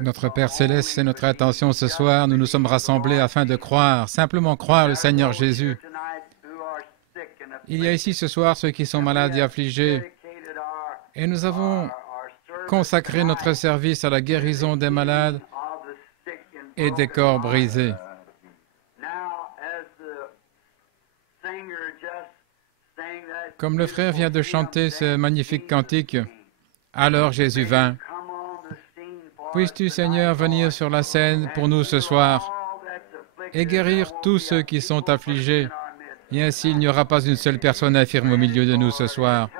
Notre Père Céleste, c'est notre intention ce soir. Nous nous sommes rassemblés afin de croire, simplement croire le Seigneur Jésus. Il y a ici ce soir ceux qui sont malades et affligés, et nous avons consacré notre service à la guérison des malades et des corps brisés. Comme le frère vient de chanter ce magnifique cantique, « Alors Jésus vint ». Puisses-tu, Seigneur, venir sur la scène pour nous ce soir et guérir tous ceux qui sont affligés, et ainsi il n'y aura pas une seule personne infirme au milieu de nous ce soir.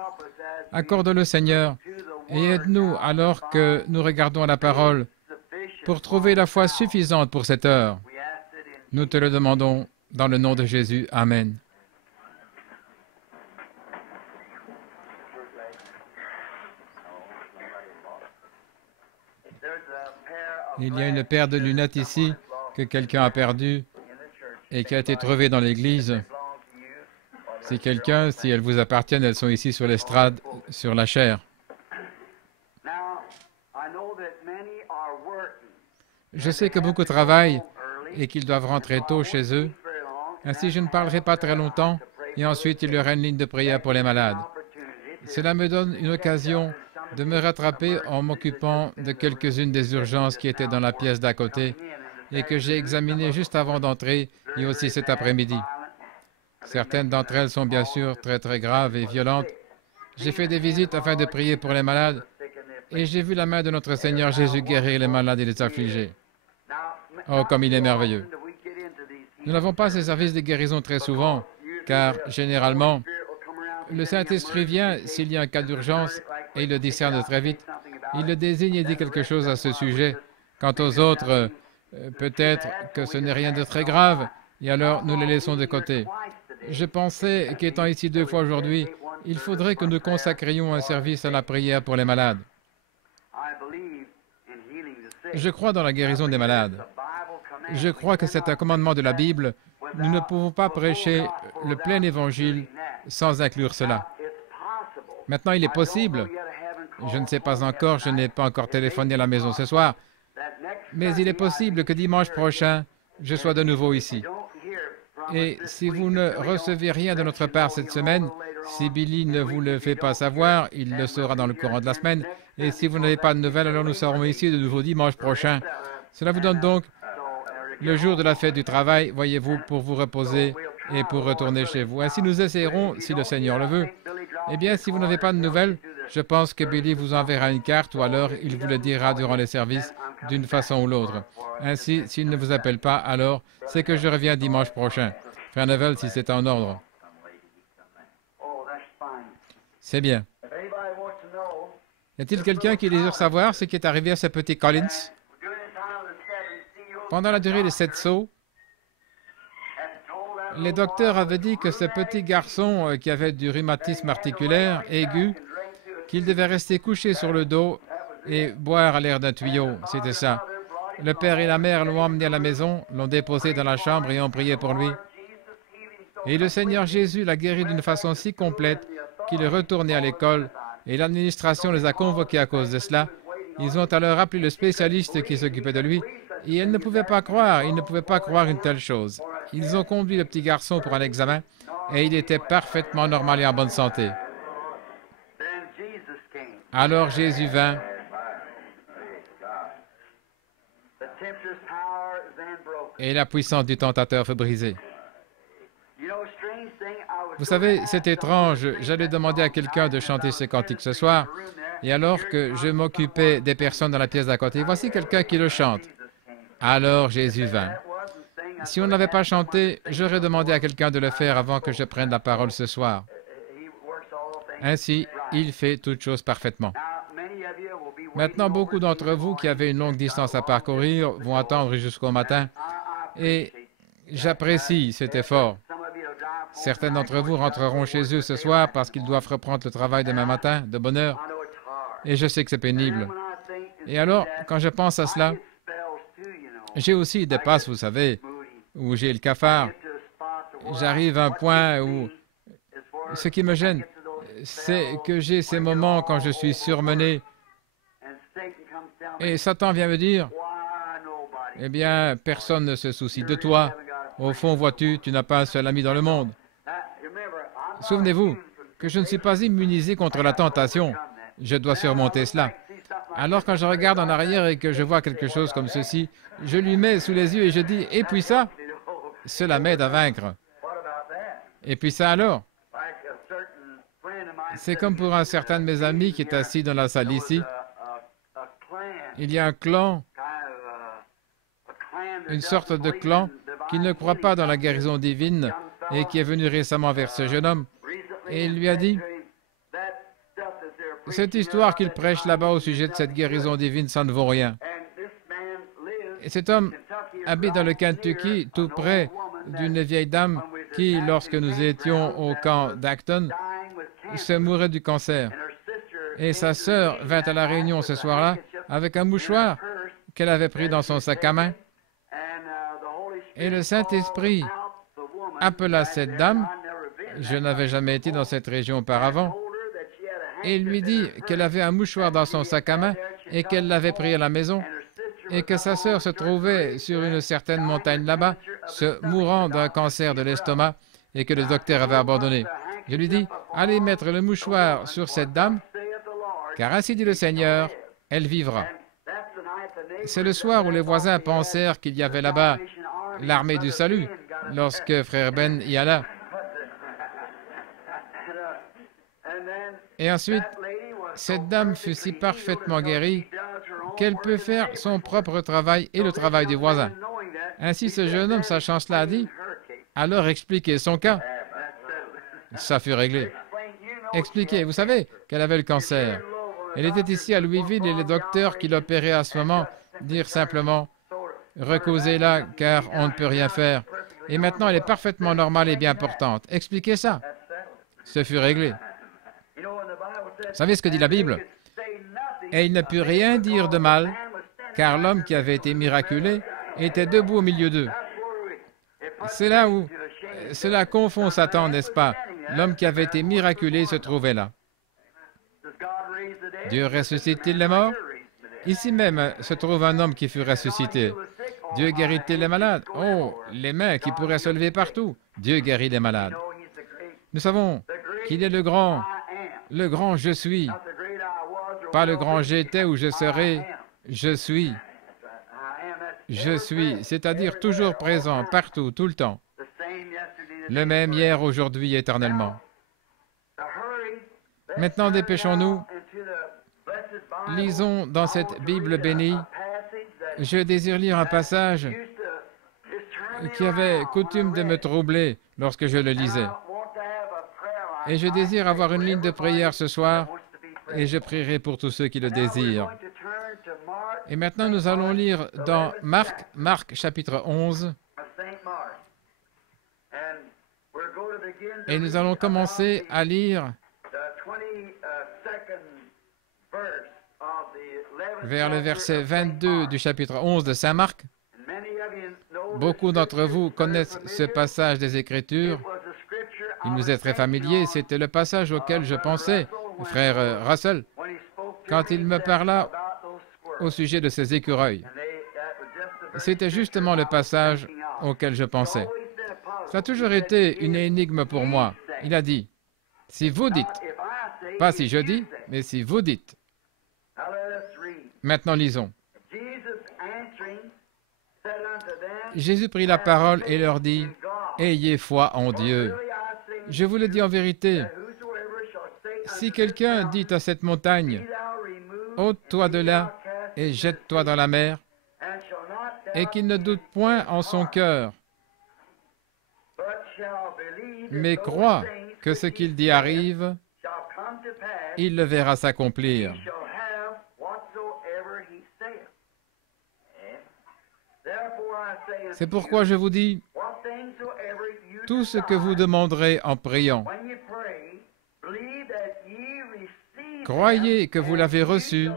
Accorde-le, Seigneur, et aide-nous alors que nous regardons la parole pour trouver la foi suffisante pour cette heure. Nous te le demandons dans le nom de Jésus. Amen. Il y a une paire de lunettes ici que quelqu'un a perdue et qui a été trouvée dans l'église. Si elles vous appartiennent, elles sont ici sur l'estrade, sur la chaire. Je sais que beaucoup travaillent et qu'ils doivent rentrer tôt chez eux. Ainsi, je ne parlerai pas très longtemps et ensuite il y aura une ligne de prière pour les malades. Cela me donne une occasion de me rattraper en m'occupant de quelques-unes des urgences qui étaient dans la pièce d'à côté et que j'ai examinées juste avant d'entrer et aussi cet après-midi. Certaines d'entre elles sont bien sûr très graves et violentes. J'ai fait des visites afin de prier pour les malades et j'ai vu la main de notre Seigneur Jésus guérir les malades et les affligés. Oh, comme il est merveilleux! Nous n'avons pas ces services de guérison très souvent, car généralement, le Saint-Esprit vient s'il y a un cas d'urgence et il le discerne très vite. Il le désigne et dit quelque chose à ce sujet. Quant aux autres, peut-être que ce n'est rien de très grave, et alors nous les laissons de côté. Je pensais qu'étant ici 2 fois aujourd'hui, il faudrait que nous consacrions un service à la prière pour les malades. Je crois dans la guérison des malades. Je crois que c'est un commandement de la Bible. Nous ne pouvons pas prêcher le plein évangile sans inclure cela. Maintenant, il est possible, je ne sais pas encore, je n'ai pas encore téléphoné à la maison ce soir, mais il est possible que dimanche prochain, je sois de nouveau ici. Et si vous ne recevez rien de notre part cette semaine, si Billy ne vous le fait pas savoir, il le saura dans le courant de la semaine. Et si vous n'avez pas de nouvelles, alors nous serons ici de nouveau dimanche prochain. Cela vous donne donc le jour de la fête du travail, voyez-vous, pour vous reposer et pour retourner chez vous. Ainsi, nous essayerons, si le Seigneur le veut. Eh bien, si vous n'avez pas de nouvelles, je pense que Billy vous enverra une carte ou alors il vous le dira durant les services d'une façon ou l'autre. Ainsi, s'il ne vous appelle pas, alors c'est que je reviens dimanche prochain. Frère Neville, si c'est en ordre. C'est bien. Y a-t-il quelqu'un qui désire savoir ce qui est arrivé à ce petit Collins? Pendant la durée des 7 sauts, les docteurs avaient dit que ce petit garçon qui avait du rhumatisme articulaire aigu, qu'il devait rester couché sur le dos et boire à l'air d'un tuyau. C'était ça. Le père et la mère l'ont emmené à la maison, l'ont déposé dans la chambre et ont prié pour lui. Et le Seigneur Jésus l'a guéri d'une façon si complète qu'il est retourné à l'école et l'administration les a convoqués à cause de cela. Ils ont alors appelé le spécialiste qui s'occupait de lui et ils ne pouvaient pas croire une telle chose. Ils ont conduit le petit garçon pour un examen et il était parfaitement normal et en bonne santé. Alors Jésus vint. Et la puissance du tentateur fut brisée. Vous savez, c'est étrange. J'allais demander à quelqu'un de chanter ce cantique ce soir, et alors que je m'occupais des personnes dans la pièce d'à côté, voici quelqu'un qui le chante. Alors Jésus vint. Si on n'avait pas chanté, j'aurais demandé à quelqu'un de le faire avant que je prenne la parole ce soir. Ainsi, il fait toutes choses parfaitement. Maintenant, beaucoup d'entre vous qui avez une longue distance à parcourir vont attendre jusqu'au matin, et j'apprécie cet effort. Certains d'entre vous rentreront chez eux ce soir parce qu'ils doivent reprendre le travail demain matin, de bonne heure, et je sais que c'est pénible. Et alors, quand je pense à cela, j'ai aussi des passes, vous savez, où j'ai le cafard. J'arrive à un point où ce qui me gêne, c'est que j'ai ces moments quand je suis surmené Et Satan vient me dire, eh bien, personne ne se soucie de toi. Au fond, vois-tu, tu n'as pas un seul ami dans le monde. Souvenez-vous que je ne suis pas immunisé contre la tentation. Je dois surmonter cela. Alors quand je regarde en arrière et que je vois quelque chose comme ceci, je lui mets sous les yeux et je dis, et puis ça, cela m'aide à vaincre. Et puis ça alors? C'est comme pour un certain de mes amis qui est assis dans la salle ici. Il y a un clan, une sorte de clan qui ne croit pas dans la guérison divine et qui est venu récemment vers ce jeune homme. Et il lui a dit, cette histoire qu'il prêche là-bas au sujet de cette guérison divine, ça ne vaut rien. Et cet homme habite dans le Kentucky, tout près d'une vieille dame qui, lorsque nous étions au camp d'Acton, se mourait du cancer. Et sa sœur vint à la réunion ce soir-là avec un mouchoir qu'elle avait pris dans son sac à main. Et le Saint-Esprit appela cette dame, je n'avais jamais été dans cette région auparavant, et il lui dit qu'elle avait un mouchoir dans son sac à main et qu'elle l'avait pris à la maison et que sa sœur se trouvait sur une certaine montagne là-bas, se mourant d'un cancer de l'estomac et que le docteur avait abandonné. Je lui dis, allez mettre le mouchoir sur cette dame, car ainsi dit le Seigneur, elle vivra. C'est le soir où les voisins pensèrent qu'il y avait là-bas l'armée du salut, lorsque frère Ben y alla. Et ensuite, cette dame fut si parfaitement guérie qu'elle peut faire son propre travail et le travail du voisin. Ainsi, ce jeune homme, sachant cela, a dit, alors expliquez son cas. Ça fut réglé. Expliquez, vous savez qu'elle avait le cancer. Elle était ici à Louisville et les docteurs qui l'opéraient à ce moment dirent simplement, recosez-la car on ne peut rien faire. Et maintenant, elle est parfaitement normale et bien portante. Expliquez ça. Ce fut réglé. Vous savez ce que dit la Bible? Et il ne put rien dire de mal, car l'homme qui avait été miraculé était debout au milieu d'eux. C'est là où cela confond Satan, n'est-ce pas? L'homme qui avait été miraculé se trouvait là. Dieu ressuscite-t-il les morts? Ici même se trouve un homme qui fut ressuscité. Dieu guérit-il les malades? Oh, les mains qui pourraient se lever partout. Dieu guérit les malades. Nous savons qu'il est le grand je suis. Pas le grand j'étais ou je serai, je suis. Je suis, c'est-à-dire toujours présent, partout, tout le temps. Le même hier, aujourd'hui, éternellement. Maintenant, dépêchons-nous. Lisons dans cette Bible bénie. Je désire lire un passage qui avait coutume de me troubler lorsque je le lisais. Et je désire avoir une ligne de prière ce soir, et je prierai pour tous ceux qui le désirent. Et maintenant, nous allons lire dans Marc chapitre 11, et nous allons commencer à lire vers le verset 22 du chapitre 11 de Saint Marc. Beaucoup d'entre vous connaissent ce passage des Écritures. Il nous est très familier. C'était le passage auquel je pensais, frère Russell, quand il me parla au sujet de ces écureuils. C'était justement le passage auquel je pensais. Ça a toujours été une énigme pour moi. Il a dit, si vous dites, pas si je dis, mais si vous dites. Maintenant, lisons. Jésus prit la parole et leur dit, ayez foi en Dieu. Je vous le dis en vérité, si quelqu'un dit à cette montagne, ôte-toi de là et jette-toi dans la mer, et qu'il ne doute point en son cœur, mais croit que ce qu'il dit arrive, il le verra s'accomplir. C'est pourquoi je vous dis, tout ce que vous demanderez en priant, croyez que vous l'avez reçu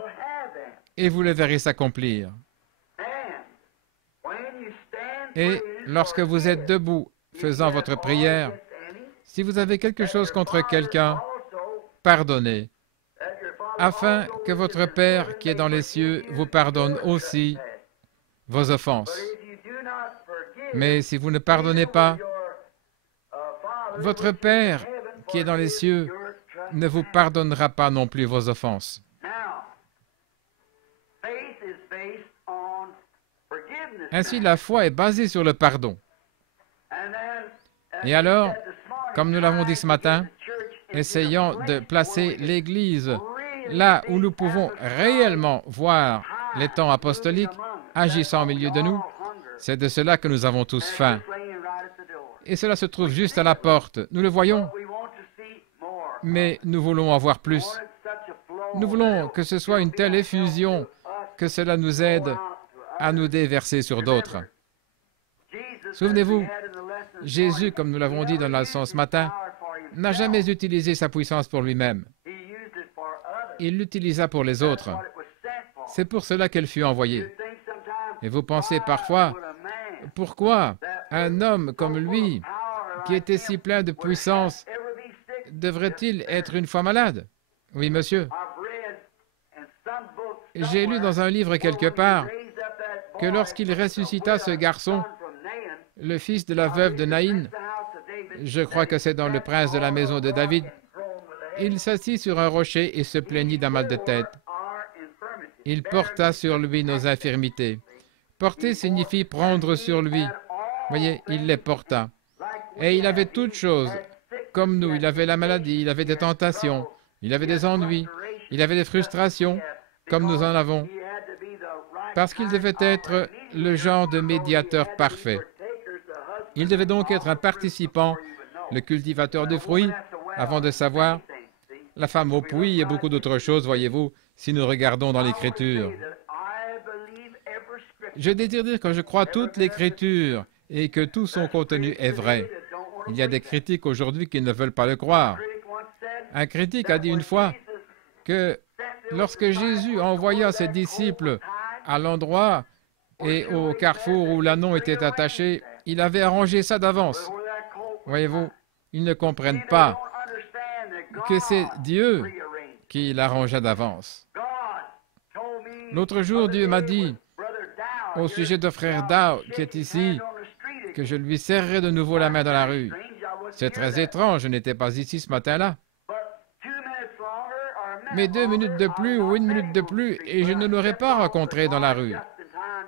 et vous le verrez s'accomplir. Et lorsque vous êtes debout faisant votre prière, si vous avez quelque chose contre quelqu'un, pardonnez, afin que votre Père qui est dans les cieux vous pardonne aussi vos offenses. Mais si vous ne pardonnez pas, votre Père qui est dans les cieux ne vous pardonnera pas non plus vos offenses. Ainsi, la foi est basée sur le pardon. Et alors, comme nous l'avons dit ce matin, essayons de placer l'Église là où nous pouvons réellement voir les temps apostoliques agissant au milieu de nous. C'est de cela que nous avons tous faim. Et cela se trouve juste à la porte. Nous le voyons, mais nous voulons en voir plus. Nous voulons que ce soit une telle effusion que cela nous aide à nous déverser sur d'autres. Souvenez-vous, Jésus, comme nous l'avons dit dans la leçon ce matin, n'a jamais utilisé sa puissance pour lui-même. Il l'utilisa pour les autres. C'est pour cela qu'elle fut envoyée. Et vous pensez parfois, pourquoi un homme comme lui, qui était si plein de puissance, devrait-il être une fois malade? Oui, monsieur. J'ai lu dans un livre quelque part que lorsqu'il ressuscita ce garçon, le fils de la veuve de Naïn, je crois que c'est dans Le Prince de la maison de David, il s'assit sur un rocher et se plaignit d'un mal de tête. Il porta sur lui nos infirmités. Porter signifie prendre sur lui. Voyez, il les porta. Et il avait toutes choses, comme nous. Il avait la maladie, il avait des tentations, il avait des ennuis, il avait des frustrations, comme nous en avons. Parce qu'il devait être le genre de médiateur parfait. Il devait donc être un participant, le cultivateur de fruits, avant de savoir, la femme au puits et beaucoup d'autres choses, voyez-vous, si nous regardons dans l'Écriture. Je désire dire que je crois toute l'Écriture et que tout son contenu est vrai. Il y a des critiques aujourd'hui qui ne veulent pas le croire. Un critique a dit une fois que lorsque Jésus envoya ses disciples à l'endroit et au carrefour où l'ânon était attaché, il avait arrangé ça d'avance. Voyez-vous, ils ne comprennent pas que c'est Dieu qui l'arrangea d'avance. L'autre jour, Dieu m'a dit, au sujet de frère Dow, qui est ici, que je lui serrerai de nouveau la main dans la rue. C'est très étrange, je n'étais pas ici ce matin-là. Mais 2 minutes de plus ou 1 minute de plus, et je ne l'aurais pas rencontré dans la rue.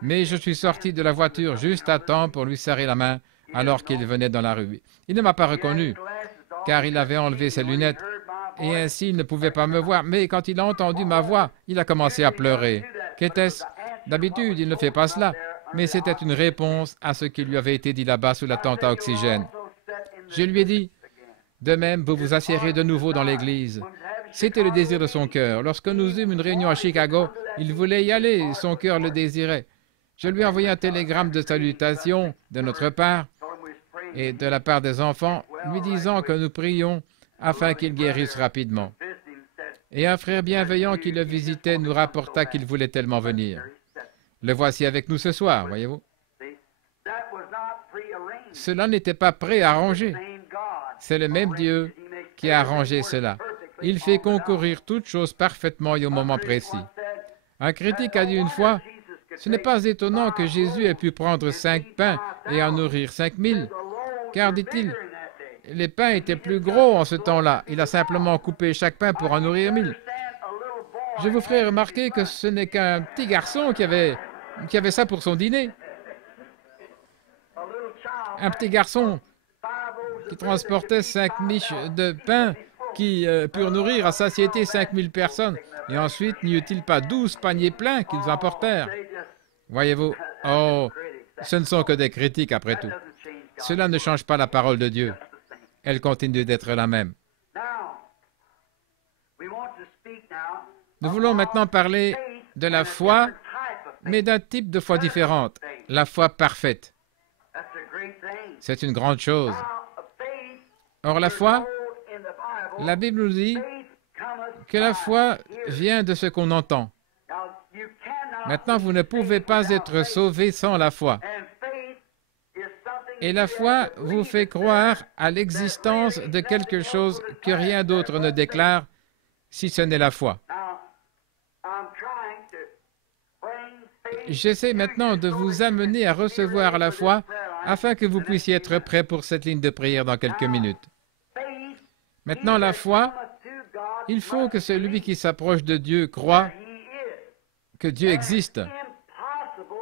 Mais je suis sorti de la voiture juste à temps pour lui serrer la main alors qu'il venait dans la rue. Il ne m'a pas reconnu, car il avait enlevé ses lunettes, et ainsi il ne pouvait pas me voir. Mais quand il a entendu ma voix, il a commencé à pleurer. Qu'était-ce? D'habitude, il ne fait pas cela, mais c'était une réponse à ce qui lui avait été dit là-bas sous la tente à oxygène. Je lui ai dit, de même, vous vous assiérez de nouveau dans l'église. C'était le désir de son cœur. Lorsque nous eûmes une réunion à Chicago, il voulait y aller, son cœur le désirait. Je lui ai envoyé un télégramme de salutation de notre part et de la part des enfants, lui disant que nous prions afin qu'il guérisse rapidement. Et un frère bienveillant qui le visitait nous rapporta qu'il voulait tellement venir. Le voici avec nous ce soir, voyez-vous. Cela n'était pas préarrangé. C'est le même Dieu qui a arrangé cela. Il fait concourir toutes choses parfaitement et au moment précis. Un critique a dit une fois, « Ce n'est pas étonnant que Jésus ait pu prendre 5 pains et en nourrir 5000, car, dit-il, les pains étaient plus gros en ce temps-là. Il a simplement coupé chaque pain pour en nourrir 1000. Je vous ferai remarquer que ce n'est qu'un petit garçon qui avait ça pour son dîner. Un petit garçon qui transportait 5 miches de pain qui purent nourrir à satiété 5000 personnes. Et ensuite, n'y eut-il pas 12 paniers pleins qu'ils emportèrent? Voyez-vous, oh, ce ne sont que des critiques après tout. Cela ne change pas la parole de Dieu. Elle continue d'être la même. Nous voulons maintenant parler de la foi, mais d'un type de foi différente, la foi parfaite. C'est une grande chose. Or, la foi, la Bible nous dit que la foi vient de ce qu'on entend. Maintenant, vous ne pouvez pas être sauvé sans la foi. Et la foi vous fait croire à l'existence de quelque chose que rien d'autre ne déclare, si ce n'est la foi. J'essaie maintenant de vous amener à recevoir la foi afin que vous puissiez être prêts pour cette ligne de prière dans quelques minutes. Maintenant, la foi, il faut que celui qui s'approche de Dieu croit que Dieu existe.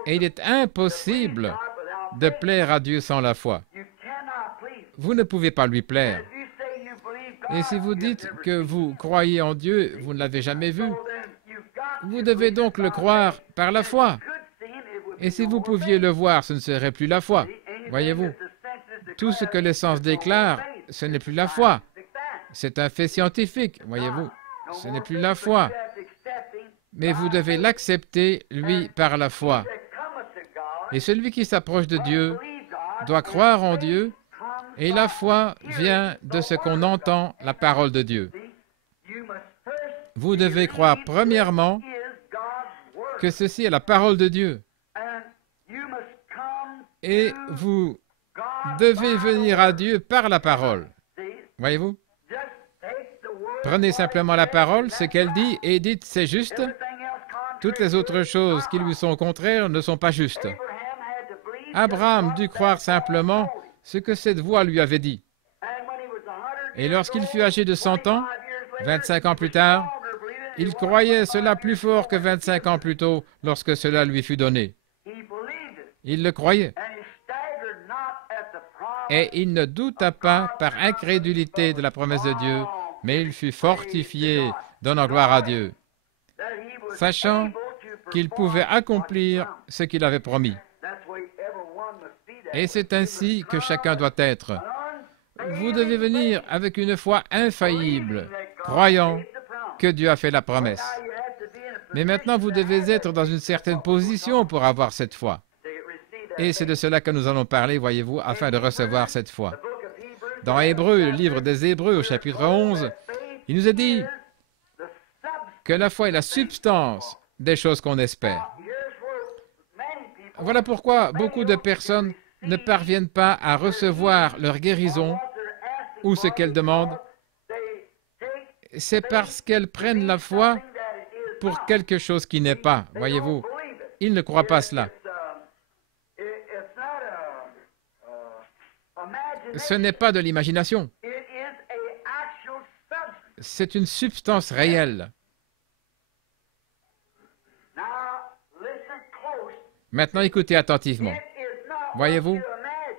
Et il est impossible de plaire à Dieu sans la foi. Vous ne pouvez pas lui plaire. Et si vous dites que vous croyez en Dieu, vous ne l'avez jamais vu. Vous devez donc le croire par la foi. Et si vous pouviez le voir, ce ne serait plus la foi. Voyez-vous, tout ce que les sens déclarent, ce n'est plus la foi. C'est un fait scientifique, voyez-vous. Ce n'est plus la foi. Mais vous devez l'accepter, lui, par la foi. Et celui qui s'approche de Dieu doit croire en Dieu, et la foi vient de ce qu'on entend, la parole de Dieu. Vous devez croire premièrement que ceci est la parole de Dieu. Et vous devez venir à Dieu par la parole. Voyez-vous? Prenez simplement la parole, ce qu'elle dit, et dites c'est juste. Toutes les autres choses qui lui sont contraires ne sont pas justes. Abraham dut croire simplement ce que cette voix lui avait dit. Et lorsqu'il fut âgé de 100 ans, 25 ans plus tard, il croyait cela plus fort que 25 ans plus tôt lorsque cela lui fut donné. Il le croyait. Et il ne douta pas par incrédulité de la promesse de Dieu, mais il fut fortifié, donnant gloire à Dieu, sachant qu'il pouvait accomplir ce qu'il avait promis. Et c'est ainsi que chacun doit être. Vous devez venir avec une foi infaillible, croyant que Dieu a fait la promesse. Mais maintenant, vous devez être dans une certaine position pour avoir cette foi. Et c'est de cela que nous allons parler, voyez-vous, afin de recevoir cette foi. Dans Hébreux, le livre des Hébreux, au chapitre 11, il nous est dit que la foi est la substance des choses qu'on espère. Voilà pourquoi beaucoup de personnes ne parviennent pas à recevoir leur guérison ou ce qu'elles demandent. C'est parce qu'elles prennent la foi pour quelque chose qui n'est pas, voyez-vous. Ils ne croient pas cela. Ce n'est pas de l'imagination. C'est une substance réelle. Maintenant, écoutez attentivement. Voyez-vous,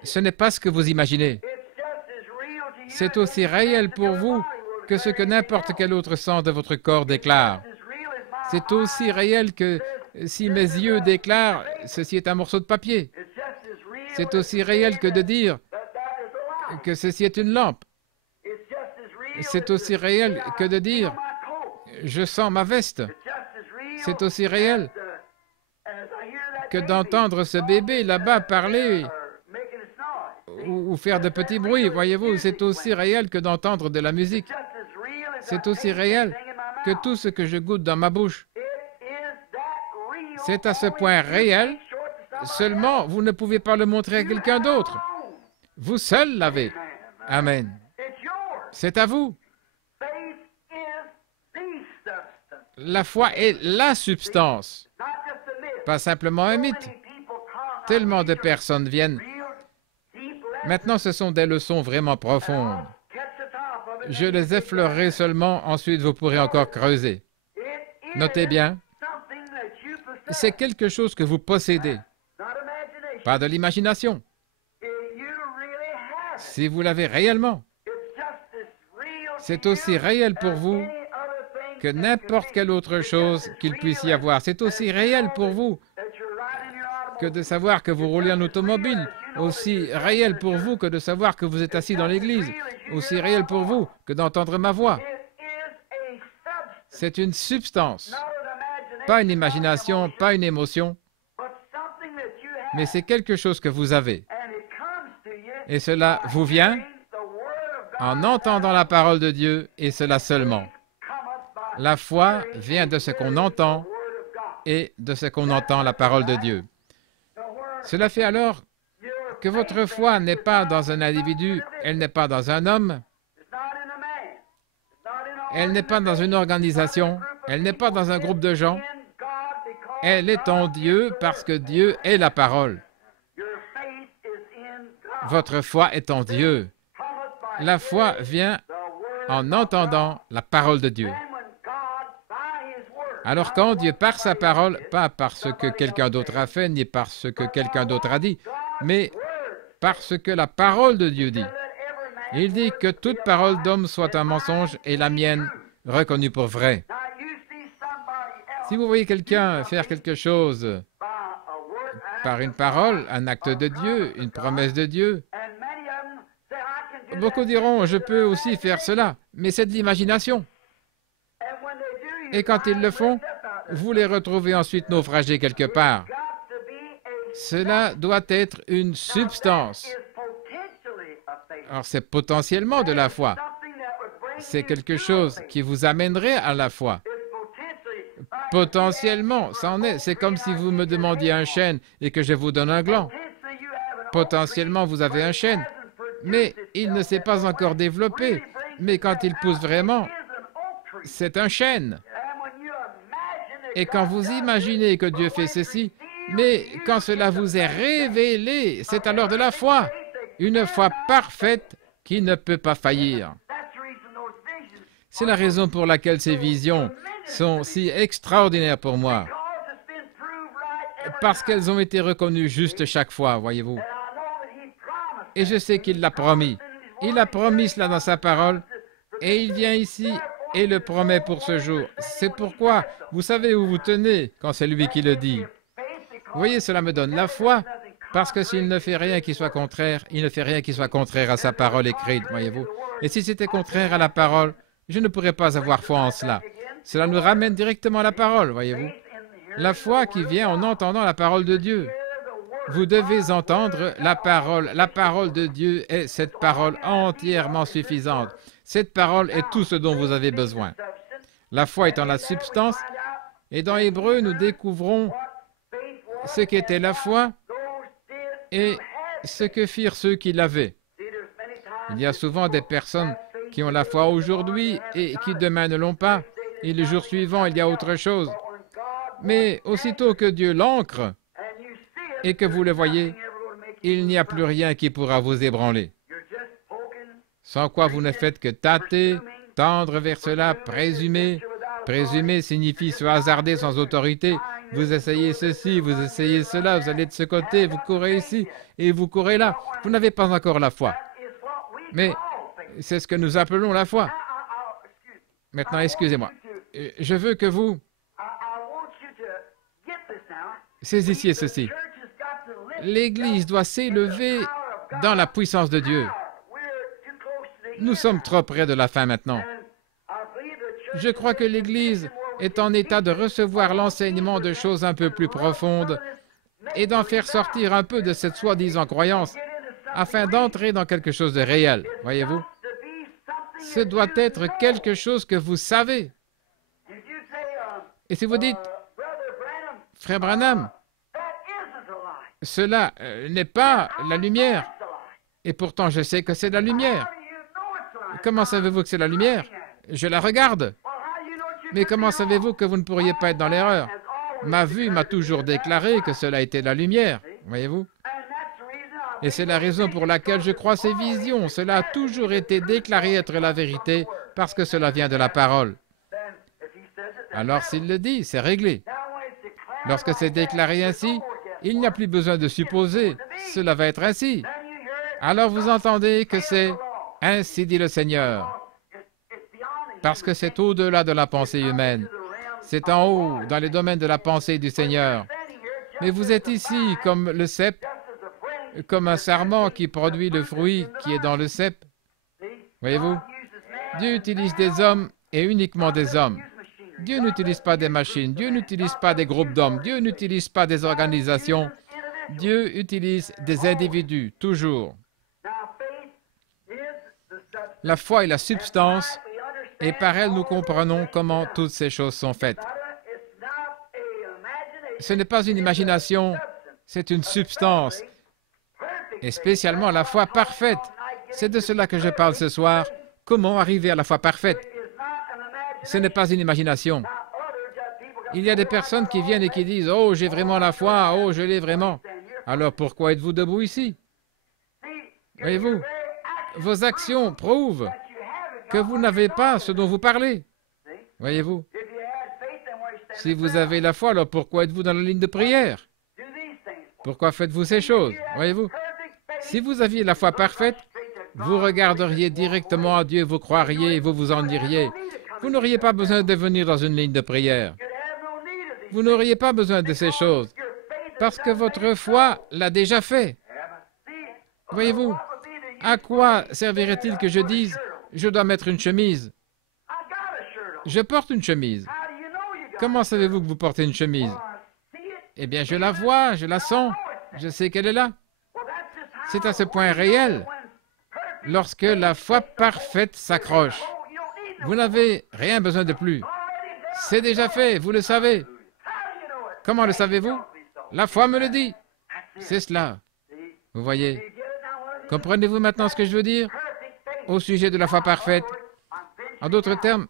ce n'est pas ce que vous imaginez. C'est aussi réel pour vous que ce que n'importe quel autre sens de votre corps déclare. C'est aussi réel que si mes yeux déclarent « ceci est un morceau de papier ». C'est aussi réel que de dire que ceci est une lampe. C'est aussi réel que de dire « je sens ma veste ». C'est aussi réel que d'entendre ce bébé là-bas parler ou faire de petits bruits. Voyez-vous, c'est aussi réel que d'entendre de la musique. C'est aussi réel que tout ce que je goûte dans ma bouche. C'est à ce point réel, seulement vous ne pouvez pas le montrer à quelqu'un d'autre. Vous seul l'avez. Amen. C'est à vous. La foi est la substance, pas simplement un mythe. Tellement de personnes viennent. Maintenant, ce sont des leçons vraiment profondes. Je les effleurerai seulement, ensuite vous pourrez encore creuser. Notez bien, c'est quelque chose que vous possédez, pas de l'imagination. Si vous l'avez réellement, c'est aussi réel pour vous que n'importe quelle autre chose qu'il puisse y avoir. C'est aussi réel pour vous que de savoir que vous roulez en automobile, aussi réel pour vous que de savoir que vous êtes assis dans l'église, aussi réel pour vous que d'entendre ma voix. C'est une substance, pas une imagination, pas une émotion, mais c'est quelque chose que vous avez. Et cela vous vient en entendant la parole de Dieu, et cela seulement. La foi vient de ce qu'on entend et de ce qu'on entend la parole de Dieu. Cela fait alors que votre foi n'est pas dans un individu, elle n'est pas dans un homme, elle n'est pas dans une organisation, elle n'est pas dans un groupe de gens, Elle est en Dieu parce que Dieu est la parole. Votre foi est en Dieu. La foi vient en entendant la parole de Dieu. Alors quand Dieu, par sa parole, pas parce que quelqu'un d'autre a fait, ni parce que quelqu'un d'autre a dit, mais parce que la parole de Dieu dit. Il dit que toute parole d'homme soit un mensonge et la mienne reconnue pour vraie. Si vous voyez quelqu'un faire quelque chose par une parole, un acte de Dieu, une promesse de Dieu, beaucoup diront, je peux aussi faire cela, mais c'est de l'imagination. Et quand ils le font, vous les retrouvez ensuite naufragés quelque part. Cela doit être une substance. Alors c'est potentiellement de la foi. C'est quelque chose qui vous amènerait à la foi. Potentiellement, c'en est. C'est comme si vous me demandiez un chêne et que je vous donne un gland. Potentiellement, vous avez un chêne, mais il ne s'est pas encore développé. Mais quand il pousse vraiment, c'est un chêne. Et quand vous imaginez que Dieu fait ceci, mais quand cela vous est révélé, c'est alors de la foi. Une foi parfaite qui ne peut pas faillir. C'est la raison pour laquelle ces visions sont si extraordinaires pour moi. Parce qu'elles ont été reconnues juste chaque fois, voyez-vous. Et je sais qu'il l'a promis. Il a promis cela dans sa parole, et il vient ici et le promet pour ce jour. C'est pourquoi vous savez où vous tenez quand c'est lui qui le dit. Vous voyez, cela me donne la foi, parce que s'il ne fait rien qui soit contraire, il ne fait rien qui soit contraire à sa parole écrite, voyez-vous. Et si c'était contraire à la parole, je ne pourrais pas avoir foi en cela. Cela nous ramène directement à la parole, voyez-vous. La foi qui vient en entendant la parole de Dieu. Vous devez entendre la parole. La parole de Dieu est cette parole entièrement suffisante. Cette parole est tout ce dont vous avez besoin. La foi étant la substance, et dans Hébreu, nous découvrons ce qu'était la foi et ce que firent ceux qui l'avaient. Il y a souvent des personnes qui ont la foi aujourd'hui et qui demain ne l'ont pas, et le jour suivant, il y a autre chose. Mais aussitôt que Dieu l'ancre et que vous le voyez, il n'y a plus rien qui pourra vous ébranler. Sans quoi vous ne faites que tâter, tendre vers cela, présumer. Présumer signifie se hasarder sans autorité. Vous essayez ceci, vous essayez cela, vous allez de ce côté, vous courez ici et vous courez là. Vous n'avez pas encore la foi. Mais c'est ce que nous appelons la foi. Maintenant, excusez-moi. Je veux que vous saisissiez ceci. L'Église doit s'élever dans la puissance de Dieu. Nous sommes trop près de la fin maintenant. Je crois que l'Église est en état de recevoir l'enseignement de choses un peu plus profondes et d'en faire sortir un peu de cette soi-disant croyance afin d'entrer dans quelque chose de réel, voyez-vous. Ce doit être quelque chose que vous savez. Et si vous dites, Frère Branham, cela n'est pas la lumière, et pourtant je sais que c'est la lumière. Comment savez-vous que c'est la lumière? Je la regarde. Mais comment savez-vous que vous ne pourriez pas être dans l'erreur? Ma vue m'a toujours déclaré que cela était la lumière, voyez-vous. Et c'est la raison pour laquelle je crois ces visions. Cela a toujours été déclaré être la vérité parce que cela vient de la parole. Alors s'il le dit, c'est réglé. Lorsque c'est déclaré ainsi, il n'y a plus besoin de supposer. Cela va être ainsi. Alors vous entendez que c'est « Ainsi dit le Seigneur ». Parce que c'est au-delà de la pensée humaine. C'est en haut, dans les domaines de la pensée du Seigneur. Mais vous êtes ici comme le cep, comme un sarment qui produit le fruit qui est dans le cep. Voyez-vous? Dieu utilise des hommes et uniquement des hommes. Dieu n'utilise pas des machines. Dieu n'utilise pas des groupes d'hommes. Dieu n'utilise pas des organisations. Dieu utilise des individus, toujours. La foi est la substance, et par elle nous comprenons comment toutes ces choses sont faites. Ce n'est pas une imagination, c'est une substance, et spécialement la foi parfaite. C'est de cela que je parle ce soir. Comment arriver à la foi parfaite? Ce n'est pas une imagination. Il y a des personnes qui viennent et qui disent « Oh, j'ai vraiment la foi, oh, je l'ai vraiment. » Alors pourquoi êtes-vous debout ici? Voyez-vous, vos actions prouvent que vous n'avez pas ce dont vous parlez. Voyez-vous, si vous avez la foi, alors pourquoi êtes-vous dans la ligne de prière? Pourquoi faites-vous ces choses? Voyez-vous, si vous aviez la foi parfaite, vous regarderiez directement à Dieu, vous croiriez, vous vous en diriez. Vous n'auriez pas besoin de venir dans une ligne de prière. Vous n'auriez pas besoin de ces choses, parce que votre foi l'a déjà fait. Voyez-vous, à quoi servirait-il que je dise « Je dois mettre une chemise ». Je porte une chemise. Comment savez-vous que vous portez une chemise? Eh bien, je la vois, je la sens, je sais qu'elle est là. C'est à ce point réel. Lorsque la foi parfaite s'accroche, vous n'avez rien besoin de plus. C'est déjà fait, vous le savez. Comment le savez-vous? La foi me le dit. C'est cela. Vous voyez? Comprenez-vous maintenant ce que je veux dire au sujet de la foi parfaite? En d'autres termes,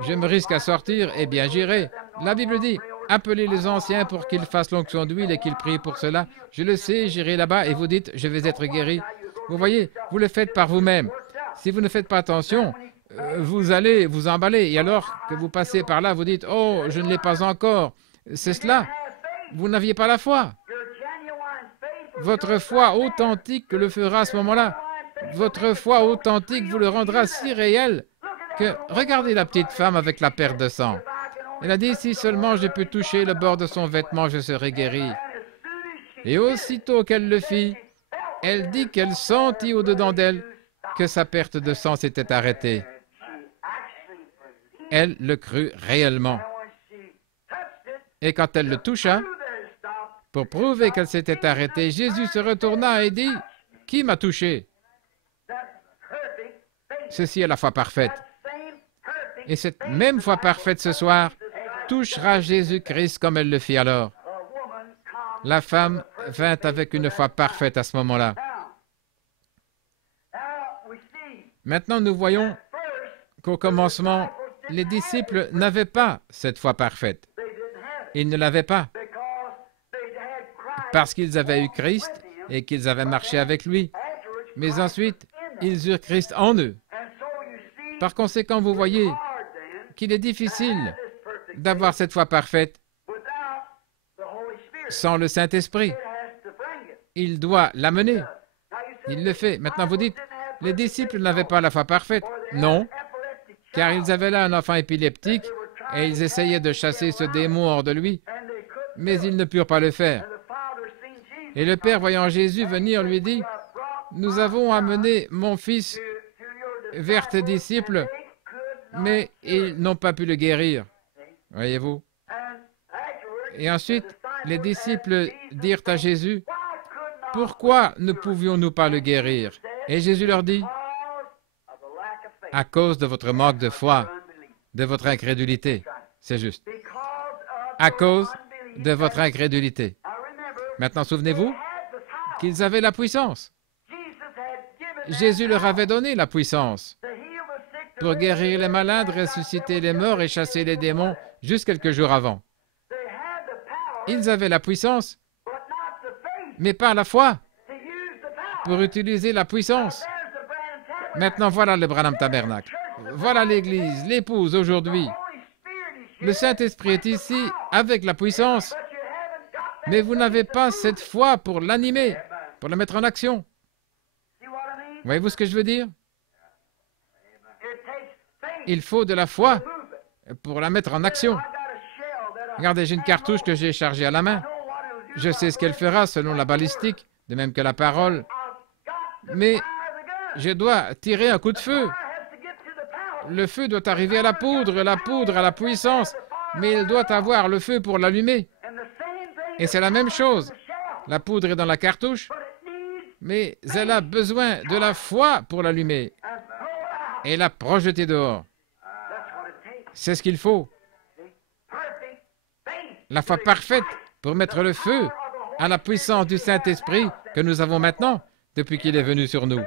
je me risque à sortir, eh bien j'irai. La Bible dit, appelez les anciens pour qu'ils fassent l'onction d'huile et qu'ils prient pour cela. Je le sais, j'irai là-bas et vous dites, je vais être guéri. Vous voyez, vous le faites par vous-même. Si vous ne faites pas attention, vous allez vous emballer. Et alors que vous passez par là, vous dites, oh, je ne l'ai pas encore. C'est cela. Vous n'aviez pas la foi. Votre foi authentique le fera à ce moment-là. Votre foi authentique vous le rendra si réel que regardez la petite femme avec la perte de sang. Elle a dit, si seulement je peux toucher le bord de son vêtement, je serai guérie. Et aussitôt qu'elle le fit, elle dit qu'elle sentit au-dedans d'elle que sa perte de sang s'était arrêtée. Elle le crut réellement. Et quand elle le toucha, pour prouver qu'elle s'était arrêtée, Jésus se retourna et dit, « Qui m'a touché? » Ceci est la foi parfaite. Et cette même foi parfaite ce soir touchera Jésus-Christ comme elle le fit alors. La femme vint avec une foi parfaite à ce moment-là. Maintenant, nous voyons qu'au commencement, les disciples n'avaient pas cette foi parfaite. Ils ne l'avaient pas parce qu'ils avaient eu Christ et qu'ils avaient marché avec lui. Mais ensuite, ils eurent Christ en eux. Par conséquent, vous voyez qu'il est difficile d'avoir cette foi parfaite sans le Saint-Esprit. Il doit l'amener. Il le fait. Maintenant, vous dites, les disciples n'avaient pas la foi parfaite. Non, car ils avaient là un enfant épileptique et ils essayaient de chasser ce démon hors de lui, mais ils ne purent pas le faire. Et le Père, voyant Jésus venir, lui dit, « Nous avons amené mon fils vers tes disciples, mais ils n'ont pas pu le guérir. » Voyez-vous? Et ensuite, les disciples dirent à Jésus, « Pourquoi ne pouvions-nous pas le guérir? » Et Jésus leur dit, « À cause de votre manque de foi, de votre incrédulité. » C'est juste. À cause de votre incrédulité. Maintenant, souvenez-vous qu'ils avaient la puissance. Jésus leur avait donné la puissance pour guérir les malades, ressusciter les morts et chasser les démons juste quelques jours avant. Ils avaient la puissance, mais pas la foi pour utiliser la puissance. Maintenant, voilà le Branham Tabernacle. Voilà l'Église, l'épouse aujourd'hui. Le Saint-Esprit est ici avec la puissance, mais vous n'avez pas cette foi pour l'animer, pour la mettre en action. Voyez-vous ce que je veux dire? Il faut de la foi pour la mettre en action. Regardez, j'ai une cartouche que j'ai chargée à la main. Je sais ce qu'elle fera selon la balistique, de même que la parole. Mais je dois tirer un coup de feu. Le feu doit arriver à la poudre à la puissance, mais il doit avoir le feu pour l'allumer. Et c'est la même chose. La poudre est dans la cartouche, mais elle a besoin de la foi pour l'allumer et la projeter dehors. C'est ce qu'il faut. La foi parfaite pour mettre le feu à la puissance du Saint-Esprit que nous avons maintenant depuis qu'il est venu sur nous.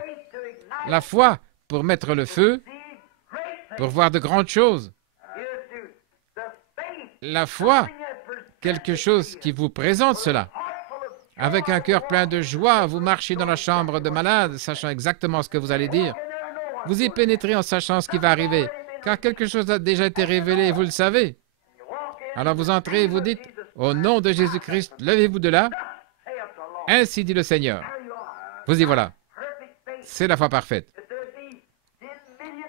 La foi pour mettre le feu, pour voir de grandes choses. la foi, quelque chose qui vous présente cela. Avec un cœur plein de joie, vous marchez dans la chambre de malade, sachant exactement ce que vous allez dire. Vous y pénétrez en sachant ce qui va arriver, car quelque chose a déjà été révélé et vous le savez. Alors vous entrez et vous dites, « Au nom de Jésus-Christ, levez-vous de là. Ainsi dit le Seigneur. » Vous y voilà. C'est la foi parfaite.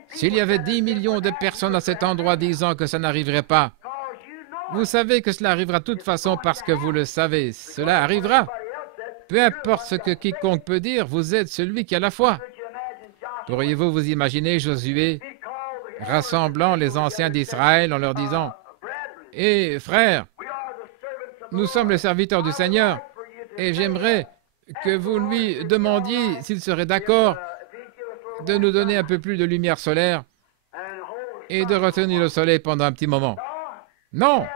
S'il y avait 10 millions de personnes à cet endroit disant que ça n'arriverait pas, vous savez que cela arrivera de toute façon parce que vous le savez. Cela arrivera. Peu importe ce que quiconque peut dire, vous êtes celui qui a la foi. Pourriez-vous vous imaginer Josué rassemblant les anciens d'Israël en leur disant, « Eh, frères, nous sommes les serviteurs du Seigneur et j'aimerais que vous lui demandiez s'il serait d'accord de nous donner un peu plus de lumière solaire et de retenir le soleil pendant un petit moment. » Non,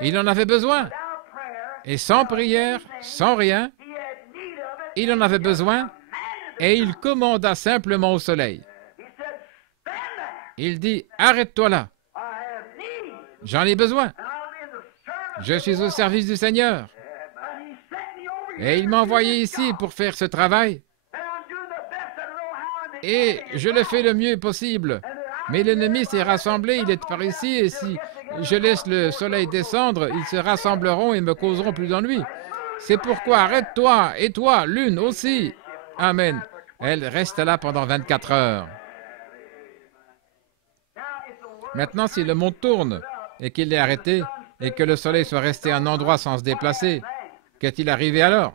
il en avait besoin. Et sans prière, sans rien, il en avait besoin et il commanda simplement au soleil. Il dit, « Arrête-toi là. J'en ai besoin. Je suis au service du Seigneur. Et il m'a envoyé ici pour faire ce travail. Et je le fais le mieux possible. Mais l'ennemi s'est rassemblé, il est par ici, et si je laisse le soleil descendre, ils se rassembleront et me causeront plus d'ennui. C'est pourquoi arrête-toi, et toi, lune aussi. » Amen. Elle reste là pendant 24 heures. Maintenant, si le monde tourne et qu'il est arrêté et que le soleil soit resté à un endroit sans se déplacer, qu'est-il arrivé alors?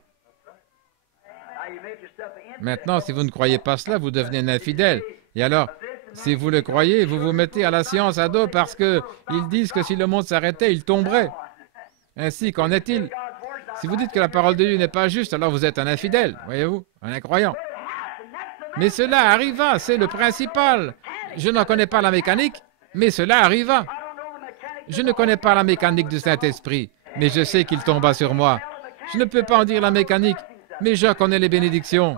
Maintenant, si vous ne croyez pas cela, vous devenez un infidèle. Et alors, si vous le croyez, vous vous mettez à la science à dos parce qu'ils disent que si le monde s'arrêtait, il tomberait. Ainsi, qu'en est-il? Si vous dites que la parole de Dieu n'est pas juste, alors vous êtes un infidèle, voyez-vous, un incroyant. Mais cela arriva, c'est le principal. Je n'en connais pas la mécanique, mais cela arriva. Je ne connais pas la mécanique du Saint-Esprit, mais je sais qu'il tomba sur moi. Je ne peux pas en dire la mécanique, mais je connais les bénédictions.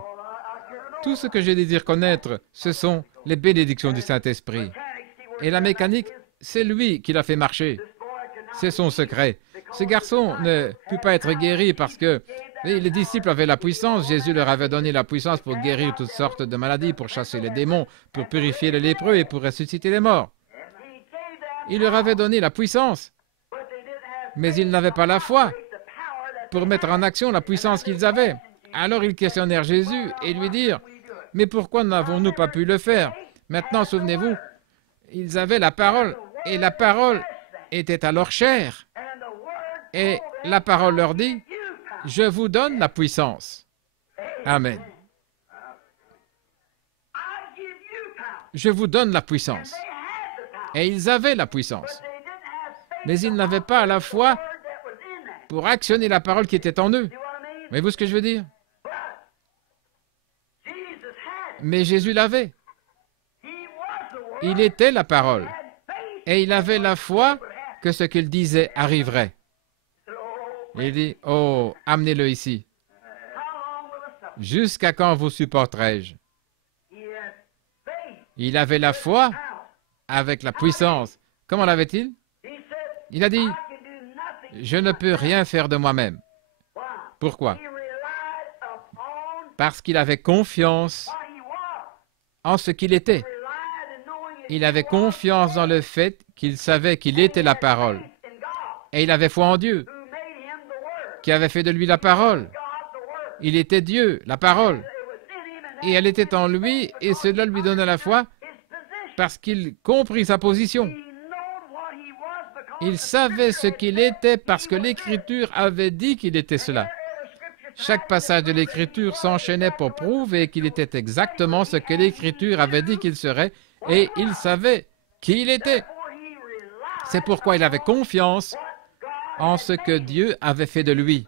Tout ce que je désire connaître, ce sont les bénédictions du Saint-Esprit. Et la mécanique, c'est lui qui l'a fait marcher. C'est son secret. Ce garçon ne put pas être guéri parce que les disciples avaient la puissance. Jésus leur avait donné la puissance pour guérir toutes sortes de maladies, pour chasser les démons, pour purifier les lépreux et pour ressusciter les morts. Il leur avait donné la puissance, mais ils n'avaient pas la foi pour mettre en action la puissance qu'ils avaient. Alors ils questionnèrent Jésus et lui dirent, « Mais pourquoi n'avons-nous pas pu le faire? » Maintenant, souvenez-vous, ils avaient la parole, et la parole était à leur chair. Et la parole leur dit, « Je vous donne la puissance. » Amen. Je vous donne la puissance. Et ils avaient la puissance. Mais ils n'avaient pas la foi pour actionner la parole qui était en eux. Voyez-vous ce que je veux dire? Mais Jésus l'avait. Il était la parole. Et il avait la foi que ce qu'il disait arriverait. Il dit, « Oh, amenez-le ici. Jusqu'à quand vous supporterai-je? » Il avait la foi avec la puissance. Comment l'avait-il? Il a dit, « Je ne peux rien faire de moi-même. » Pourquoi? Parce qu'il avait confiance en ce qu'il était. Il avait confiance dans le fait qu'il savait qu'il était la parole. Et il avait foi en Dieu, qui avait fait de lui la parole. Il était Dieu, la parole. Et elle était en lui, et cela lui donna la foi parce qu'il comprit sa position. Il savait ce qu'il était parce que l'Écriture avait dit qu'il était cela. Chaque passage de l'Écriture s'enchaînait pour prouver qu'il était exactement ce que l'Écriture avait dit qu'il serait, et il savait qui il était. C'est pourquoi il avait confiance en ce que Dieu avait fait de lui.